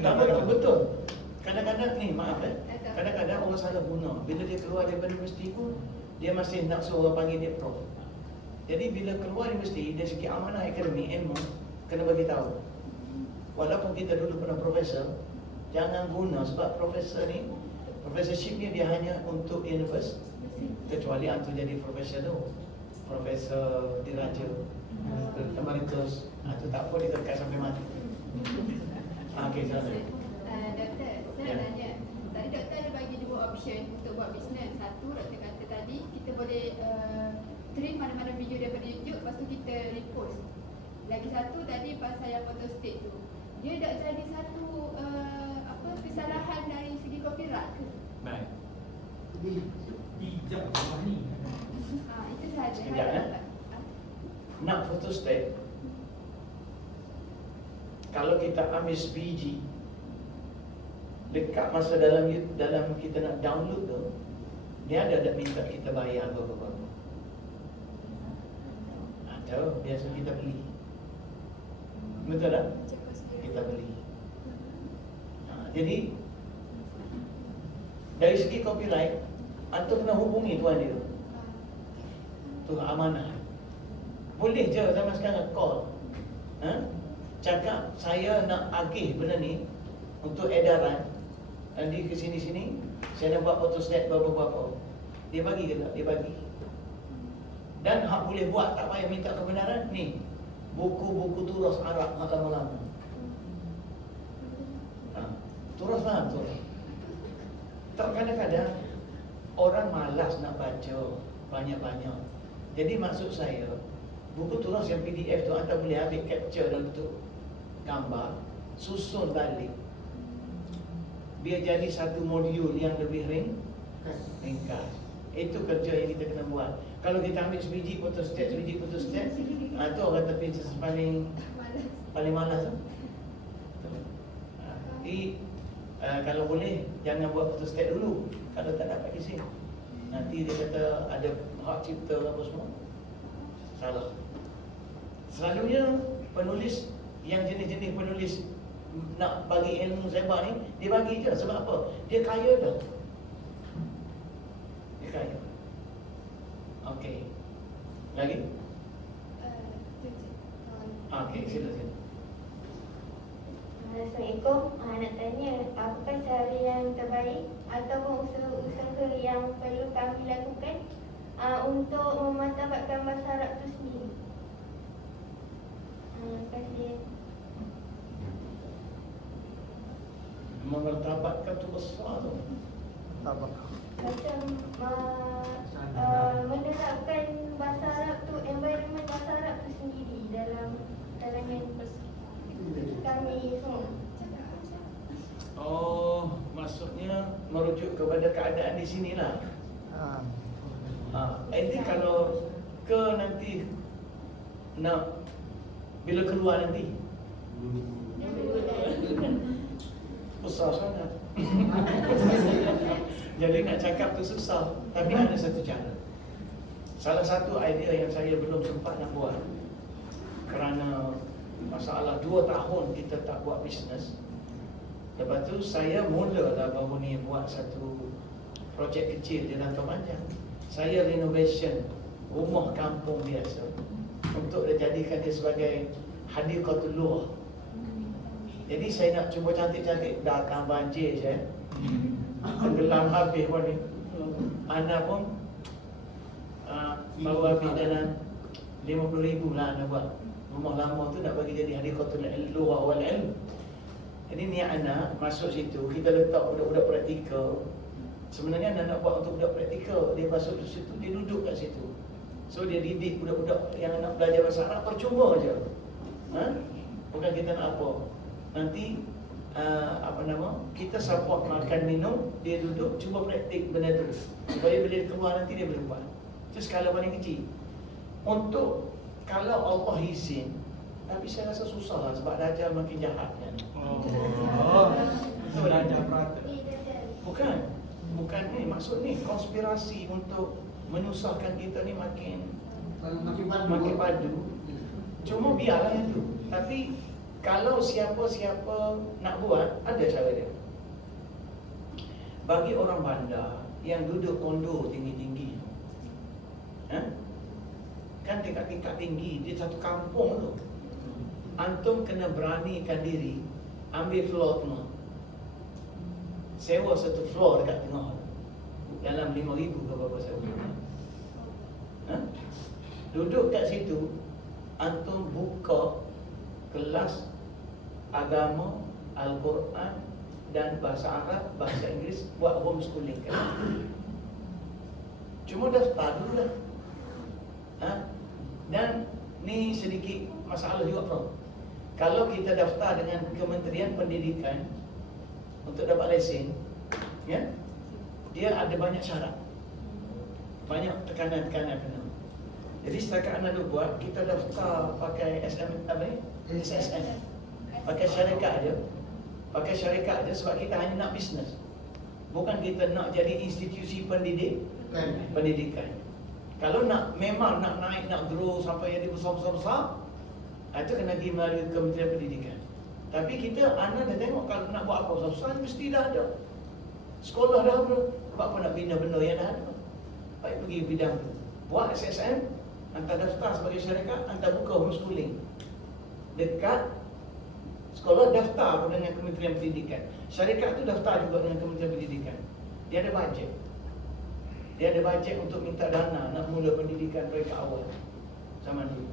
Tak betul, betul. Kadang-kadang ni, maaf kadang-kadang orang salah guna. Bila dia keluar daripada universiti pun, dia masih nak suruh orang panggil dia prof. Jadi bila keluar universiti, dari segi amanah akademik ilmu, kena bagi tahu. Walaupun kita dulu pernah profesor, jangan guna sebab profesor ni, professorship ni dia hanya untuk universiti. Kecuali antum jadi profesor tu, profesor diraja, emeritus, itu tak apa, dia kekal sampai mati. Okey, silakan. Doktor, saya Ya. tanya. Tadi doktor ada bagi dua option untuk buat bisnes. Satu, doktor kata tadi kita boleh stream mana-mana video daripada YouTube, lepas tu kita repost. Lagi satu tadi pasal yang photo state tu, dia tak jadi satu kesalahan dari segi copyright ke? Baik. Itu sahaja. Sekejap, nak photostat, kalau kita ambil sebiji, dekat masa dalam kita nak download tu, dia ada minta kita bayar berapa. Ada, biasa kita beli. Betul tak? Kita beli. Jadi dari segi copyright, antum kena hubungi tuan dia. Tu amanah. Boleh je zaman sekarang call. Cakap saya nak agih benda ni untuk edaran. Nanti ke sini-sini saya nak buat photostat berapa-berapa. Dia bagi ke tak? Dia bagi. Dan hak boleh buat, tak payah minta kebenaran. Ni buku-buku turas Arab hak lama-lama. Turas faham tu. Tak, kadang-kadang orang malas nak baca banyak-banyak. Jadi maksud saya, buku turas yang PDF tu anda boleh ambil capture dalam bentuk gambar, susun balik, biar jadi satu modul yang lebih ringkas. Itu kerja yang kita kena buat. Kalau kita ambil sebiji photostat, tu orang kata princess paling malas tu. Jadi kalau boleh jangan buat photostat dulu. Kalau tak dapat isi, nanti dia kata ada hak cipta apa semua. Salah. Selalunya penulis yang jenis-jenis penulis nak bagi ilmu sebar ni, dia bagi je. Sebab apa? Dia kaya dah. Dia kaya. Okey. Lagi? Okey, silakan. Assalamualaikum. Nak tanya, apakah cara yang terbaik ataupun usaha-usaha yang perlu kami lakukan untuk memartabatkan bahasa Arab itu sendiri? Terima kasih. Memartabatkan tu besar tu. Macam menerapkan bahasa Arab tu, environment bahasa Arab tu sendiri dalam kalangan kami semua. Oh, maksudnya merujuk kepada keadaan di sinilah. Ini kalau ke nanti nak bila keluar nanti besar sangat. Jadi nak cakap tu susah. Tapi ada satu cara. Salah satu idea yang saya belum sempat nak buat, kerana masalah 2 tahun kita tak buat bisnes. Lepas tu saya mulalah baru ni buat satu projek kecil di Rantau Panjang. Saya renovation rumah kampung biasa untuk dijadikan dia sebagai hadiqatul lughah. Jadi saya nak cuba cantik-cantik, datang banjir je, tenggelam habis pun ni. Ana pun baru habis dalam 50,000 lah Ana buat. Rumah lama tu nak bagi jadi hadiqatul lughah wal ilm. Jadi niat anak masuk situ, kita letak budak-budak praktikal. Sebenarnya anak nak buat untuk budak praktikal. Dia masuk di situ, dia duduk kat situ. So dia didik budak-budak yang nak belajar bahasa Arab percuma je. Bukan kita nak apa. Nanti kita support makan minum, dia duduk cuba praktik benda tu. Supaya bila dia keluar nanti dia boleh buat. Itu skala paling kecil. Untuk kalau Allah izin, tapi saya rasa susah lah sebab Dajjal makin jahat kan. Bukan ni, maksud ni konspirasi untuk menyusahkan kita ni makin padu. Cuma biarlah itu. Tapi Kalau siapa-siapa nak buat, ada cara dia. Bagi orang bandar yang duduk kondo tinggi-tinggi, kan tingkat-tingkat tinggi di satu kampung tu, antum kena beranikan diri ambil floor tengah, sewa satu floor dekat tengah dalam 5,000 ke berapa sewa. Duduk kat situ, antum buka kelas agama, Al-Quran dan bahasa Arab, bahasa Inggeris, buat homeschooling kan. Cuma daftar dulu lah. Dan ni sedikit masalah juga, Prof. Kalau kita daftar dengan Kementerian Pendidikan untuk dapat lesen, ya, dia ada banyak syarat, banyak tekanan-tekanan kena. Jadi setakat anak buat, kita daftar pakai SSN, pakai syarikat aja. Pakai syarikat aja sebab kita hanya nak bisnes. Bukan kita nak jadi institusi pendidikan. Kalau memang nak naik, nak grow sampai jadi besar-besar, itu kena pergi melalui Kementerian Pendidikan. Tapi kita, anak dah tengok kalau nak buat apa besar-besar, mesti dah ada. Sekolah dah ada. Sebab apa nak bina benda yang dah ada? Baik pergi bidang tu. Buat SSN, hantar daftar sebagai syarikat, hantar buka homeschooling. Dekat sekolah daftar pun dengan Kementerian Pendidikan. Syarikat tu daftar juga dengan Kementerian Pendidikan. Dia ada bajet. Dia ada bajet untuk minta dana nak mula pendidikan mereka awal zaman dulu.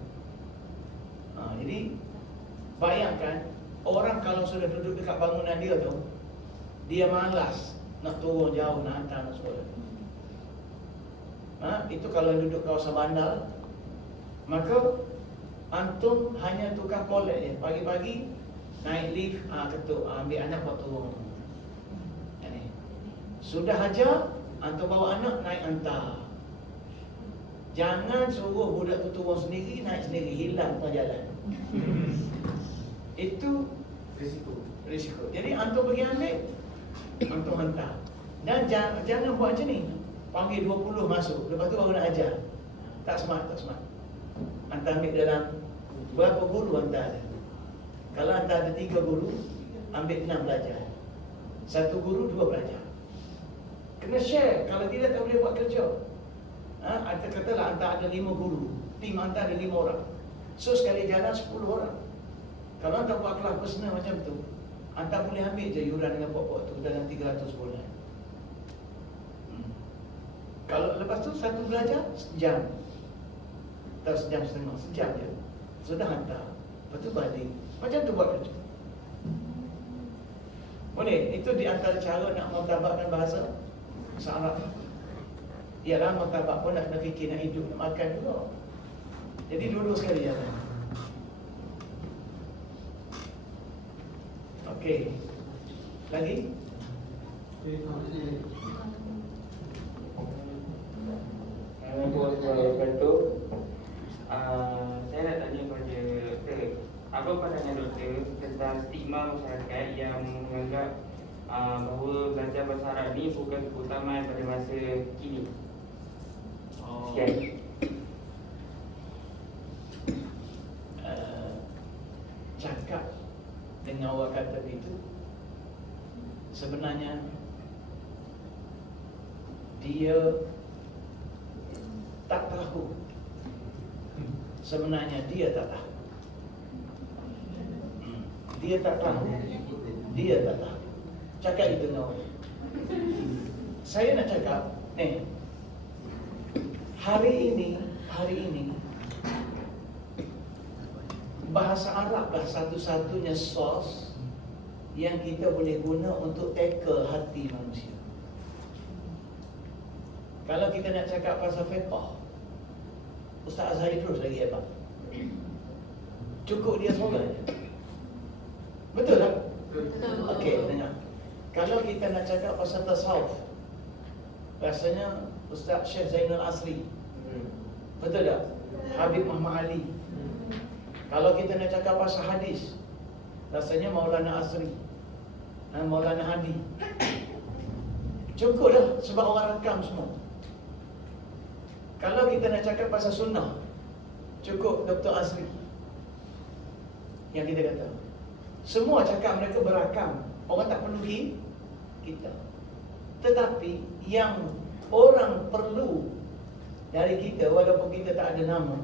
Jadi bayangkan orang kalau sudah duduk dekat bangunan dia tu, dia malas nak turun jauh nak hantar anak sekolah. Itu kalau duduk kawasan bandar, maka antum hanya tukar kolek je. Pagi-pagi naik lift, ketuk, ambil anak buat turun. Sudah ajar, antum bawa anak naik hantar. Jangan suruh budak tu turun sendiri, naik sendiri, hilang tengah jalan. Itu risiko. Jadi antum pergi ambil, antum hantar. Dan jangan buat macam ni. Panggil 20 masuk, lepas tu baru nak ajar. Tak smart. Hantar ambil dalam berapa guru hantar ada. Kalau hantar ada 3 guru, ambil 6 belajar. 1 guru, 2 belajar. Kena share, kalau tidak tak boleh buat kerja. Katalah hantar ada 5 guru, tim hantar ada 5 orang. So sekali jalan 10 orang. Kalau hantar buat kelas personal macam tu, hantar boleh ambil je yuran dengan pokok tu dalam 300 bulan. Kalau lepas tu 1 belajar, sejam. Atau sejam setengah, sejam je. Sudah hantar. Lepas tu balik. Macam tu buat kerja. Boleh, itu di antara cara nak mentabakkan bahasa Arab. Ialah mentabak pun nak kena fikir, nak hidup, nak makan juga. Jadi dulu sekali jalan. Okey. Lagi? Assalamualaikum. Saya nak tanya kepada doktor, apa pandangan doktor tentang stigma masyarakat yang menganggap bahawa belajar bahasa Arab ni bukan keutamaan pada masa kini? Sekian. Cakap dengan awak kata itu, sebenarnya dia tak tahu. Sebenarnya dia tak tahu. Dia tak tahu. Cakap itu dengan awak. Saya nak cakap, hari ini bahasa Arab lah satu-satunya source yang kita boleh guna untuk tackle hati manusia. Kalau kita nak cakap pasal fiqh, Ustaz Azhar Idrus lagi hebat. Cukup dia seorang je. Betul tak? Betul. Okey, dengar. Kalau kita nak cakap pasal tasawuf, rasanya Ustaz Syekh Zainal Asri. Betul tak? Habib Muhammad Ali. Kalau kita nak cakap pasal hadis, rasanya Maulana Asri, Maulana Hadi. Cukup dah sebab orang rakam semua. Kalau kita nak cakap pasal sunnah, cukup Dr. Asri yang kita kata. Semua cakap mereka berakam. Orang tak perlu kita. Tetapi yang orang perlu dari kita, walaupun kita tak ada nama,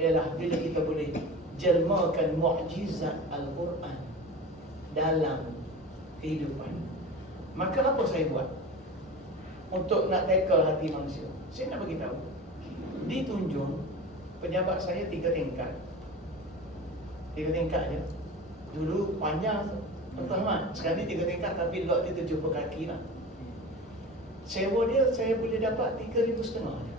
ialah bila kita boleh jelmakan mukjizat Al-Quran dalam kehidupan. Maka apa saya buat untuk nak tackle hati manusia? Saya nak bagi tahu, di Tunjung pejabat saya 3 tingkat. 3 tingkat je. Dulu panjang Tuan Ahmad. Sekarang ni 3 tingkat, tapi lot dia 70 kaki lah. Sewa dia saya boleh dapat 3,500 je.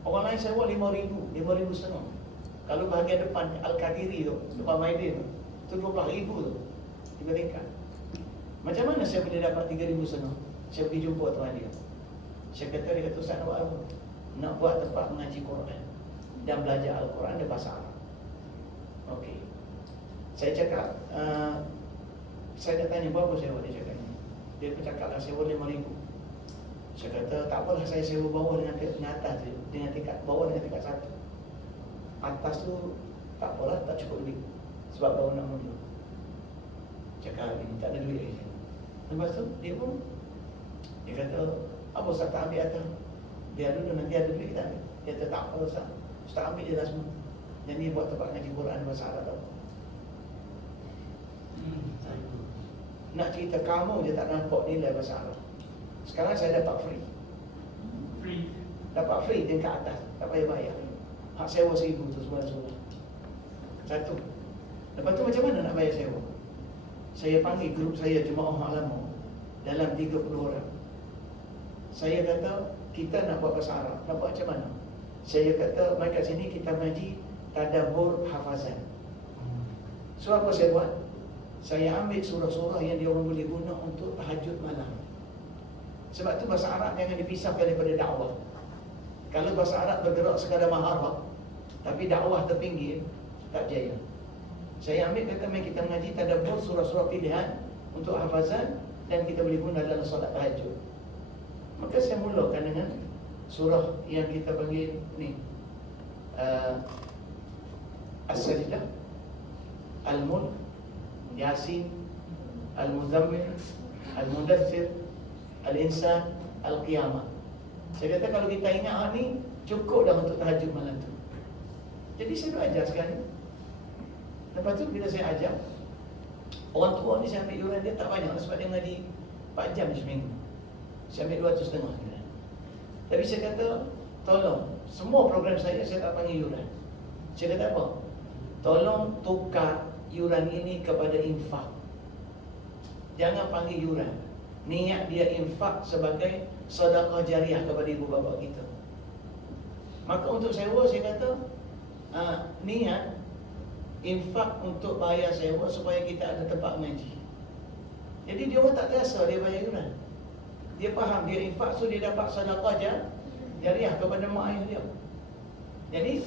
Orang lain sewa 5,000, 5,500. Kalau bahagian depan Al-Qadiri tu, depan Maidin tu 12,000 tu, 3 tingkat. Macam mana saya boleh dapat 3,500? Saya pergi jumpa tuan dia. Saya kata, dia kata, Ustaz nak buat apa? Nak buat tempat mengaji Quran dan belajar Al-Quran dan bahasa Arab. Okey. Saya cakap, saya dah tanya berapa sewa, dia cakap ni. Dia bercakap lah sewa 5,000. Saya kata tak apalah, saya sewa bawah dengan atas je, dengan tingkat bawah dengan tingkat 1. Atas tu tak apalah, tak cukup duit sebab baru nak mula. Cakap ni tak ada duit lagi. Lepas tu dia pun dia kata, apa Ustaz tak ambil atas? Biar dulu nanti ada duit kita ambil. Dia kata tak apa Ustaz, Ustaz ambil je lah semua. Jadi buat tempat ngaji Quran bahasa Arab tau. Nak cerita kamu je tak nampak nilai bahasa Arab. Sekarang saya dapat free. Dapat free tingkat atas, tak payah bayar. Hak sewa 1,000 tu semua. Satu. Lepas tu macam mana nak bayar sewa? Saya panggil grup saya Jemaah Lama dalam 30 orang. Saya kata kita nak buat bahasa Arab. Nak buat macam mana? Saya kata mai kat sini kita mengaji tadabbur hafazan. So apa saya buat? Saya ambil surah-surah yang dia orang boleh guna untuk tahajud malam. Sebab tu bahasa Arab jangan dipisahkan daripada dakwah. Kalau bahasa Arab bergerak sekadar maharah, tapi dakwah terpinggir, tak jaya. Saya ambil kata mai kita mengaji tadabbur surah-surah pilihan untuk hafazan dan kita boleh guna dalam solat tahajud. Maka saya mulakan dengan surah yang kita panggil ni, As-Sajdah, Al-Mulk, Yasin, Al-Muzammil, Al-Mudaththir, Al-Insan, Al-Qiyamah. Saya kata kalau kita ingat ni, cukup dah untuk tahajud malam tu. Jadi saya dah ajar sekali. Lepas tu bila saya ajar, orang tua ni saya ambil yuran dia tak banyak sebab dia mengaji 4 jam seminggu. Saya ambil 250. Tapi saya kata, tolong, semua program saya tak panggil yuran. Saya kata apa? Tolong tukar yuran ini kepada infak. Jangan panggil yuran. Niat dia infak sebagai sedekah jariah kepada ibu bapa kita. Maka untuk sewa saya kata niat infak untuk bayar sewa supaya kita ada tempat mengaji. Jadi dia orang tak terasa dia bayar yuran. Dia faham dia infak, so dia dapat sedekah jariah kepada mak ayah dia. Jadi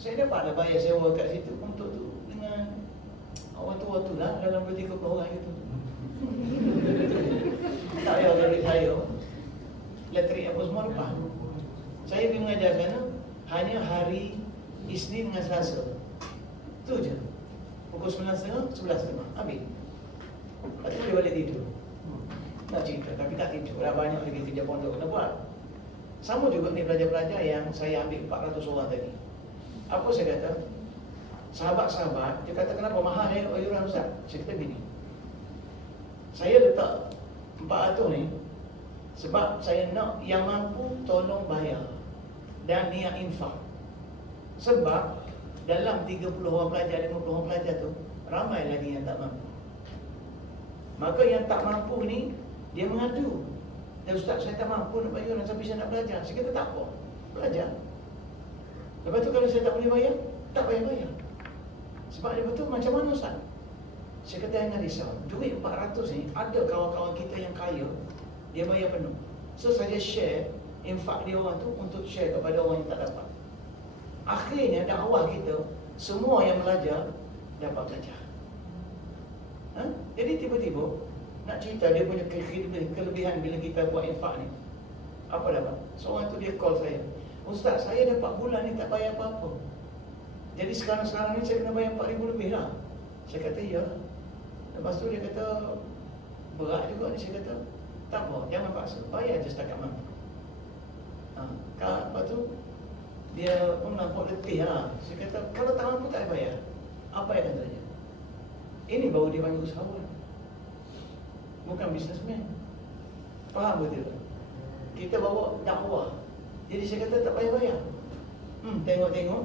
saya dapatlah bayar sewa kat situ untuk tu dengan orang tua tu lah, dalam 2-3 orang gitu. Tak payah duit saya, elektrik apa semua lepas. Saya pergi mengajar sana hanya hari Isnin dengan Selasa. Tu je. Pukul 9.30, 11.30 habis. Lepas tu dia balik tidur. Nak cerita tapi tak tidur. Dah banyak lagi kerja pondok kena buat. Sama juga ni pelajar-pelajar yang saya ambil 400 orang tadi. Apa saya kata? Sahabat-sahabat, dia kata kenapa mahal yuran Ustaz? Saya kata gini, saya letak 400 ni sebab saya nak yang mampu tolong bayar dan niat infak. Sebab dalam 30 orang pelajar, 50 orang pelajar tu ramai lagi yang tak mampu. Maka yang tak mampu ni dia mengadu, dan Ustaz saya tak mampu nak bayar tapi saya nak belajar. Saya kata tak apa, belajar. Lepas tu kalau saya tak boleh bayar, tak payah bayar. Sebab dia betul macam mana Ustaz? Saya kata jangan risau. Duit 400 ni ada kawan-kawan kita yang kaya, dia bayar penuh. So saya share infak dia orang tu untuk share kepada orang yang tak dapat. Akhirnya dakwah kita, semua yang belajar dapat belajar. Jadi tiba-tiba nak cerita dia punya kelebihan bila kita buat infak ni. Apa dapat? Seorang tu dia call saya, Ustaz saya dapat bulan ni tak bayar apa-apa. Jadi sekarang ni saya kena bayar 4,000 lebih lah. Saya kata ya. Lepas tu dia kata berat juga ni. Saya kata tak apa, jangan paksa, bayar je setakat mampu. Lepas tu dia pun nampak letih lah. Saya kata kalau tak mampu tak bayar. Apa yang katanya? Ini baru dia panggil usahawan, bukan businessman. Faham betul? Kita bawa dakwah. Jadi saya kata tak payah bayar. Tengok-tengok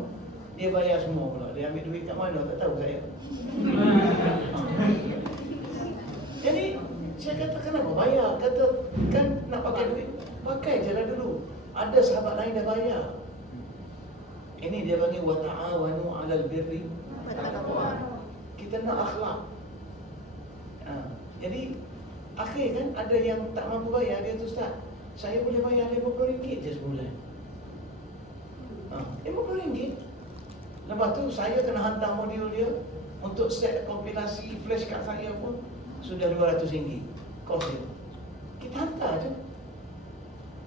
dia bayar semua pula. Dia ambil duit kat mana tak tahu saya. Jadi saya kata kenapa bayar? Kata kan nak pakai duit, pakai je lah dulu. Ada sahabat lain dah bayar. Ini dia panggil wa ta'awanu 'alal birri wat taqwa. Kita nak akhlak. Jadi akhir kan ada yang tak mampu bayar, dia tu Ustaz, saya boleh bayar RM50 je sebulan. RM50. Lepas tu saya kena hantar modul dia untuk set kompilasi flash card saya pun sudah RM200 kos dia. Kita hantar je.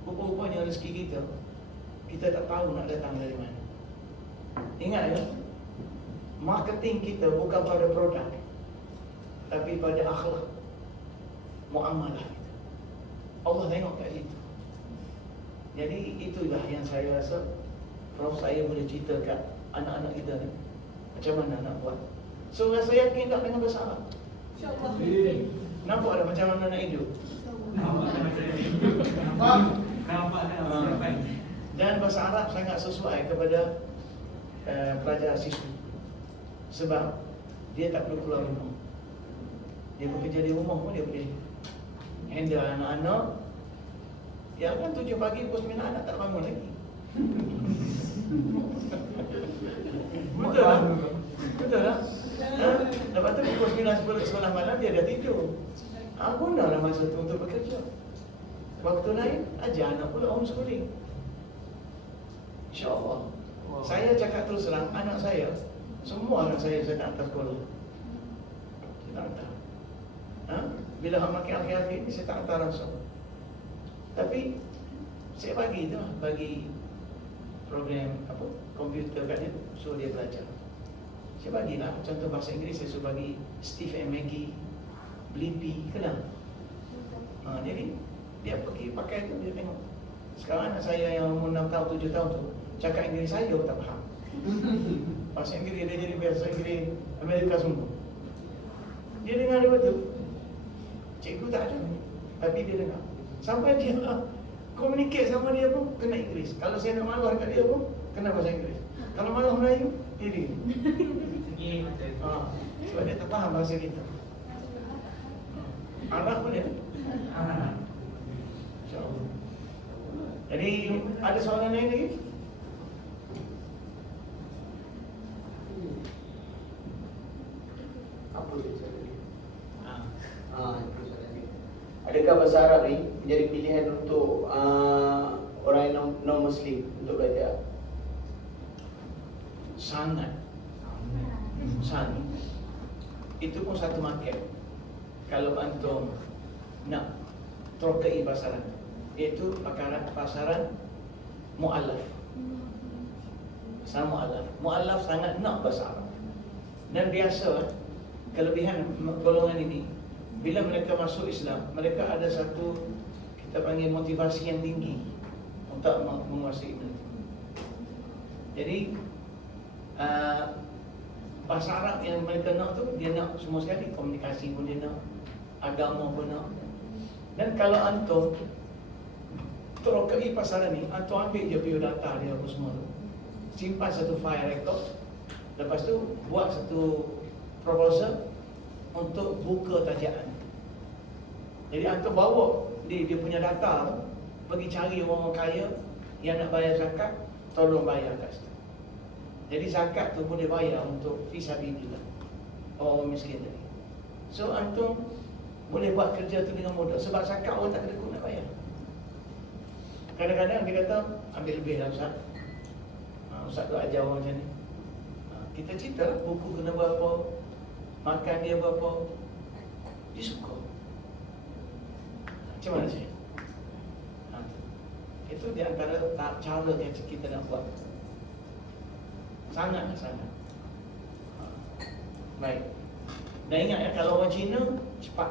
Rupa-rupanya rezeki kita tak tahu nak datang dari mana. Ingat ya, marketing kita bukan pada produk, tapi pada akhlak, muamalah kita. Allah tengok kat situ. Jadi itulah yang saya rasa Prof saya boleh cerita kat anak-anak kita ni macam mana nak buat. So rasa yakin tak dengan bahasa Arab? InsyaAllah. Nampak dah macam mana nak hidup? Dan bahasa Arab sangat sesuai kepada pelajar siswi. Sebab dia tak perlu keluar rumah. Dia bekerja di rumah pun dia boleh handle anak-anak. Ya kan 7 pagi pukul 9 anak tak bangun lagi. Betul tak? Betul tak? Lepas tu pukul 9, 10 malam dia dah tidur. Gunalah masa tu untuk bekerja. Waktu lain ajar anak pula homeschooling. InsyaAllah. Saya cakap terus terang, anak saya, semua anak saya nak hantar sekolah. Saya tak hantar. Bila makin akhir-akhir ni saya tak hantar langsung. Tapi saya bagi tu lah, bagi program komputer kat dia, suruh dia belajar. Saya bagilah contoh bahasa Inggeris, saya suruh bagi Steve and Maggie, Blippi, kenal? Jadi dia pergi pakai tu, dia tengok. Sekarang anak saya yang umur 6 tahun, 7 tahun tu cakap Inggeris saya tak faham. Bahasa Inggeris dia jadi bahasa Inggeris Amerika semua. Dia dengar dia betul. Cikgu tak ada, tapi dia dengar. Sampai dia communicate sama dia pun kena Inggeris. Kalau saya nak marah dekat dia pun kena bahasa Inggeris. Kalau marah Melayu, dia sebab dia tak faham bahasa kita. Arab boleh? InsyaAllah. Jadi ada soalan lain lagi? Apa dia cakap? Adakah bahasa Arab ni menjadi pilihan untuk orang yang non-Muslim untuk belajar? Sangat. Itu pun satu market. Kalau antum nak terokai pasaran, iaitu pasaran mu'allaf. Pasaran mu'allaf. Mu'allaf sangat nak bahasa Arab. Dan biasa kelebihan golongan ini, bila mereka masuk Islam, mereka ada satu kita panggil motivasi yang tinggi untuk menguasai ilmu. Jadi bahasa Arab yang mereka nak tu, dia nak semua sekali. Komunikasi pun dia nak, agama pun nak. Dan kalau antum terokai pasaran ni, antum ambil je biodata dia apa semua tu, simpan satu file record, lepas tu buat satu proposal untuk buka tajaan. Jadi antum bawa dia punya data tu, pergi cari orang kaya yang nak bayar zakat, tolong bayar kat situ. Jadi zakat tu boleh bayar untuk fisabilillah orang miskin tadi. So antum boleh buat kerja tu dengan mudah. Sebab zakat orang tak kedekut nak bayar. Kadang-kadang dia kata ambil lebih lah Ustaz. Ustaz tu ajar orang macam ni. Kita cerita lah buku kena berapa, makan dia berapa. Dia suka. Macam mana sih? Itu di antara cara yang kita nak buat. Sangat. Baik. Dan ingat ya, kalau orang Cina cepat.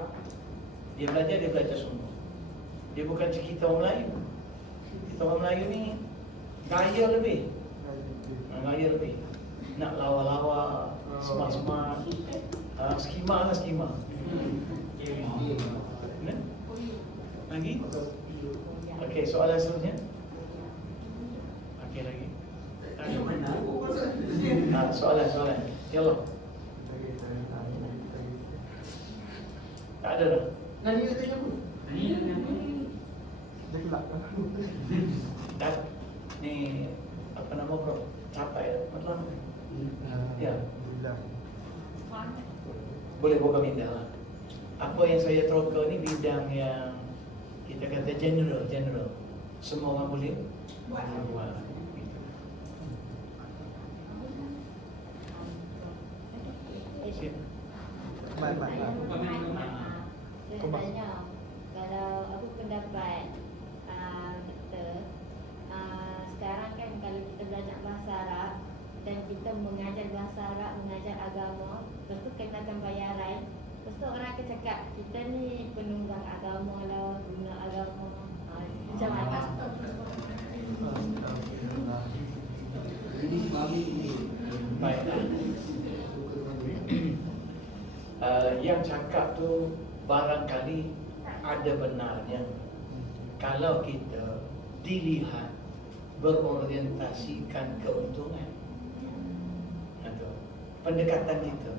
Dia belajar semua. Dia bukan macam kita orang Melayu. Kita orang Melayu ni gaya lebih. Nak lawa-lawa, smart. Skema. Lagi? Okey, soalan seterusnya. Okey, lagi. Soalan. Yallah. Tak ada dah. Nani dia tanya aku. Dah. Ni apa nama bro? Capai matlamat. Ya. Boleh buka minda lah. Apa yang saya teroka ni bidang yang kita kata general. Semua orang boleh buat. Siap. Saya tanya, kalau aku pendapat doktor, sekarang kan kalau kita belajar bahasa Arab dan kita mengajar bahasa Arab, mengajar agama, lepas tu kenakan bayaran, lepas tu orang akan cakap kita ni penunggang agama lah, guna agama. Macam mana? Baik. Yang cakap tu barangkali ada benarnya kalau kita dilihat berorientasikan keuntungan atau pendekatan kita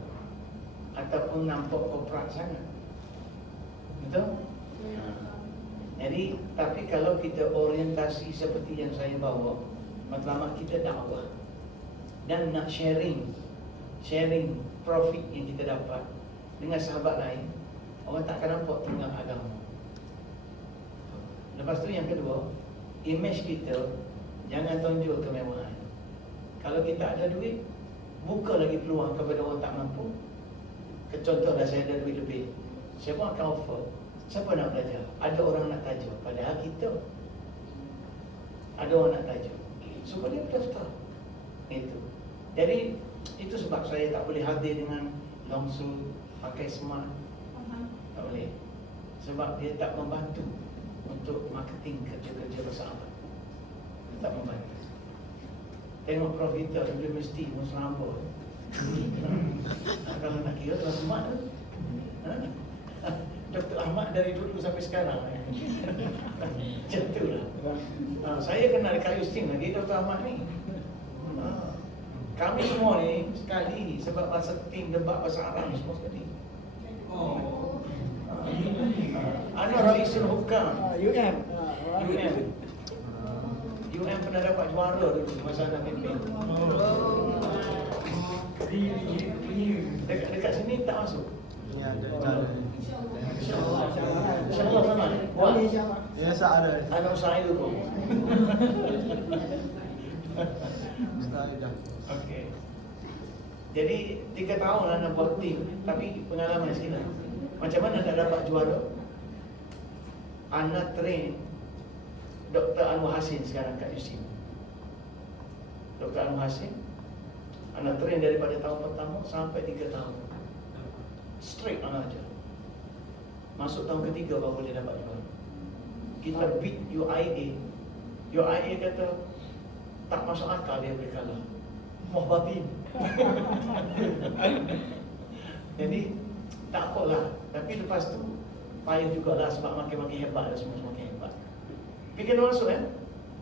ataupun nampak korporat sangat. Betul? Jadi, tapi kalau kita orientasi seperti yang saya bawa, matlamat kita dakwah dan nak sharing profit yang kita dapat dengan sahabat lain, orang tak akan nampak tengah agama. Lepas tu yang kedua, image kita jangan tonjol kemewahan. Kalau kita ada duit, buka lagi peluang kepada orang tak mampu. Contohlah saya ada duit lebih, siapa akan offer? Siapa nak belajar? Ada orang nak tajuk. Padahal kita ada orang nak tajuk. So boleh berdaftar. Itu. Jadi itu sebab saya tak boleh hadir dengan long suit, pakai smart. Tak boleh. Sebab dia tak membantu untuk marketing kerja-kerja bersama. Dia tak membantu. Tengok Prof kita dia mesti musrambut. Kalau nak kira dah smart tu. Dr. Ahmad dari dulu sampai sekarang. Macam tu lah. Saya kenal dekat Yustin lagi Dr. Ahmad ni. Kami semua ni sekali sebab masa tim debat bahasa Arab semua sekali. Ana Raisul Hukam UM pernah dapat juara dulu masa nak pimpin. Dekat sini tak masuk. InsyaAllah sama. Buat. Ya, ada. Ada usaha itu pun. Okey. Jadi 3 tahun lah nak buat tim, tapi pengalaman sikit lah. Macam mana nak dapat juara? Ana train Dr. Anwar Hasin sekarang kat USIM. Dr. Anwar Hasin, ana train daripada tahun pertama sampai 3 tahun. Straight ana aja. Masuk tahun ketiga baru boleh dapat juara. Kita beat UIA. UIA kata tak masuk akal dia boleh kalah. Moh batin. Jadi tak apalah. Tapi lepas tu payah jugalah sebab makin-makin hebat dah semua semakin hebat. Tapi kena masuk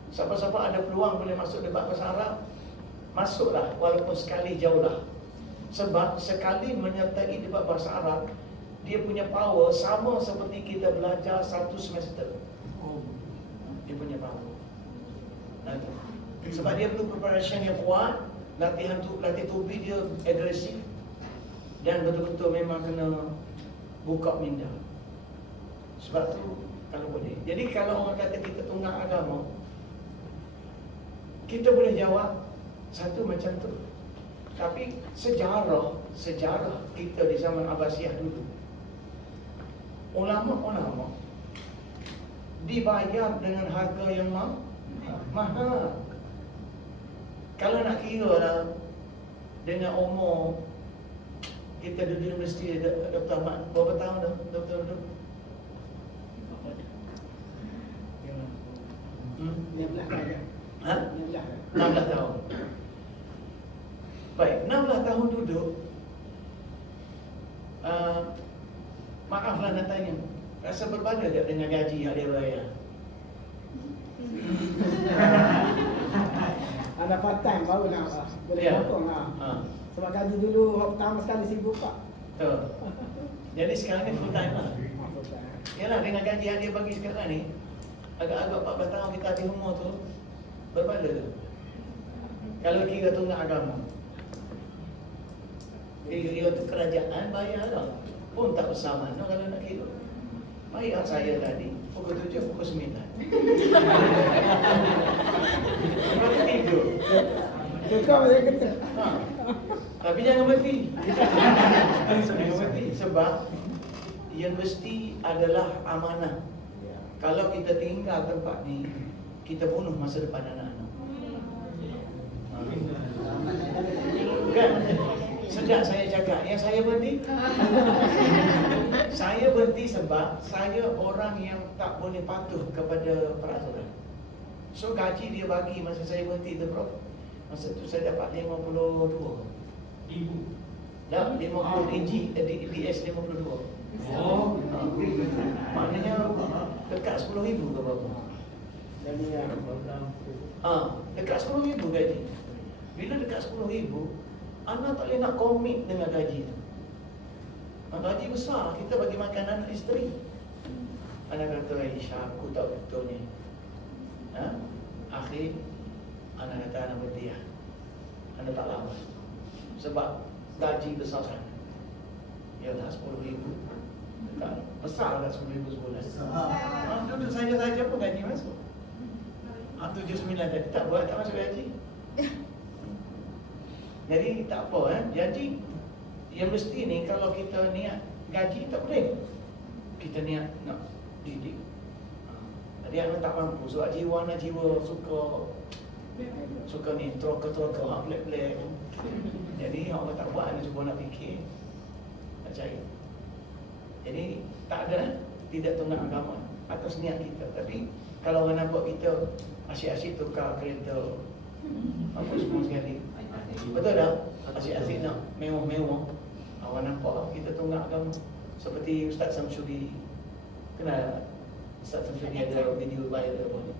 Siapa-siapa ada peluang boleh masuk debat bahasa Arab, masuklah walaupun sekali jauh lah. Sebab sekali menyertai debat bahasa Arab, dia punya power sama seperti kita belajar 1 semester. Dia punya power. Sebab dia perlu preparation yang kuat, latih tubi dia agresif, dan betul-betul memang kena buka minda. Sebab tu kalau boleh. Jadi kalau orang kata kita tunggang agama, kita boleh jawab satu macam tu. Tapi sejarah kita di zaman Abbasiyah dulu, ulama-ulama dibayar dengan harga yang mahal. Kalau nak kira lah dengan umur kita duduk di universiti, Dr. Ahmad, berapa tahun dah Dr. duduk? 16 tahun. Ha? 16 tahun. Baik, 16 tahun duduk. Maaflah nak tanya, rasa berbangga tak dengan gaji yang dia bayar? Ada part time baru nak boleh Ya. potong lah. Sebab gaji dulu pertama sekali 1,400. Betul. Jadi sekarang ni full time lah. Yalah, dengan gaji yang dia bagi sekarang ni, agak-agak 14 tahun kita habis umur tu, berbangga tu. Kalau kira tunggak agama, kira tu kerajaan bayar lah. Pun tak besar mana kalau nak kira. Bayar saya tadi pukul 7, pukul 9. Lepas tu tidur. Cukup saya kata. Tapi jangan berhenti. Jangan berhenti. Sebab universiti adalah amanah. Kalau kita tinggal tempat ni, kita bunuh masa depan anak-anak. Kan? Sejak saya cakap, yang saya berhenti, saya berhenti sebab saya orang yang tak boleh patuh kepada peraturan. So gaji dia bagi masa saya berhenti tu, Prof, masa tu saya dapat 52 ribu. Dah 50 DS 52. Oh. Maknanya dekat 10,000 ke berapa? Jadi Dekat 10,000 gaji. Bila dekat 10,000, anak tak boleh nak komit dengan gaji tu. Gaji besar, kita bagi makan anak isteri. Anak kata, Aisyah, aku tak betul ni. Akhir, anak kata anak berhenti lah. Anak tak lama. Sebab gaji besar sangat. Yalah, 10,000. Dekat, besar lah 10,000 sebulan. Duduk saja-saja pun gaji masuk. 7-9 tadi, tak buat, tak masuk gaji. Jadi tak apa Jadi yang mesti ni kalau kita niat gaji tak boleh. Kita niat nak didik. Jadi anak tak mampu sebab jiwa suka ni troka black. Jadi orang tak buat, anak cuba nak fikir, nak cari. Jadi tak ada, tidak tunggak agama atas niat kita. Tapi kalau orang nampak kita asyik-asyik tukar kereta, apa semua sekali, betul tak? Asyik-asyik nak mewah-mewah, awak nampak kita tunggak agama. Seperti Ustaz Samsudi, kenal Ustaz Samsudi ada video viral apa ni?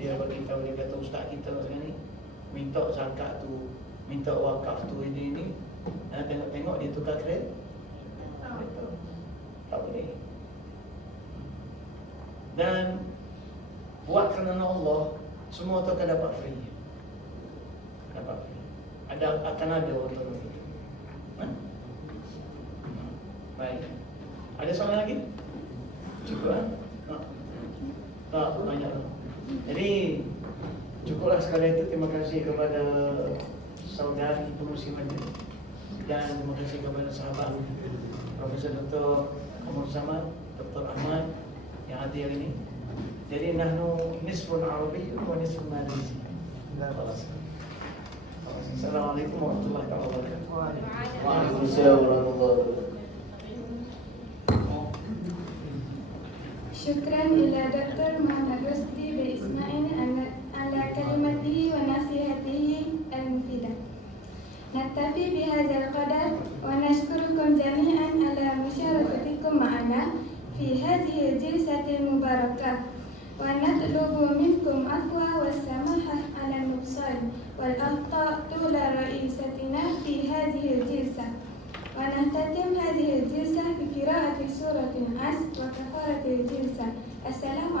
Dia bagi tahu, dia kata ustaz kita sekarang ni minta zakat tu, minta wakaf tu, ini. Tengok-tengok dia tukar kereta. Tak boleh. Dan buat kerana Allah, semua tu akan dapat free. Dapat free. Akan ada orang itu. Baik. Ada soalan lagi? Cukup tak banyak. Jadi cukuplah sekali itu. Terima kasih kepada saudari pengurusi majlis dan terima kasih kepada sahabat Profesor Dr. Omar Samad, Dr. Ahmad yang hadir ini. Jadi nahnu nisfun Arabi wa nisfun Malisi. Assalamualaikum warahmatullahi wabarakatuh. Waalaikumsalam warahmatullahi wabarakatuh. شكرا إلى دكتور محمد رشدي بإسماعيل على كلمته ونصيحته المفيدة. نكتفي بهذا القدر ونشكركم جميعا على مشاركتكم معنا في هذه الجلسة المباركة، ونطلب منكم العفو والسماحة على النقصان والأخطاء طول رئيستنا في هذه الجلسة. ونختتم هذه الجلسة بقراءة سورة العصر وكفارة الجلسة. السلام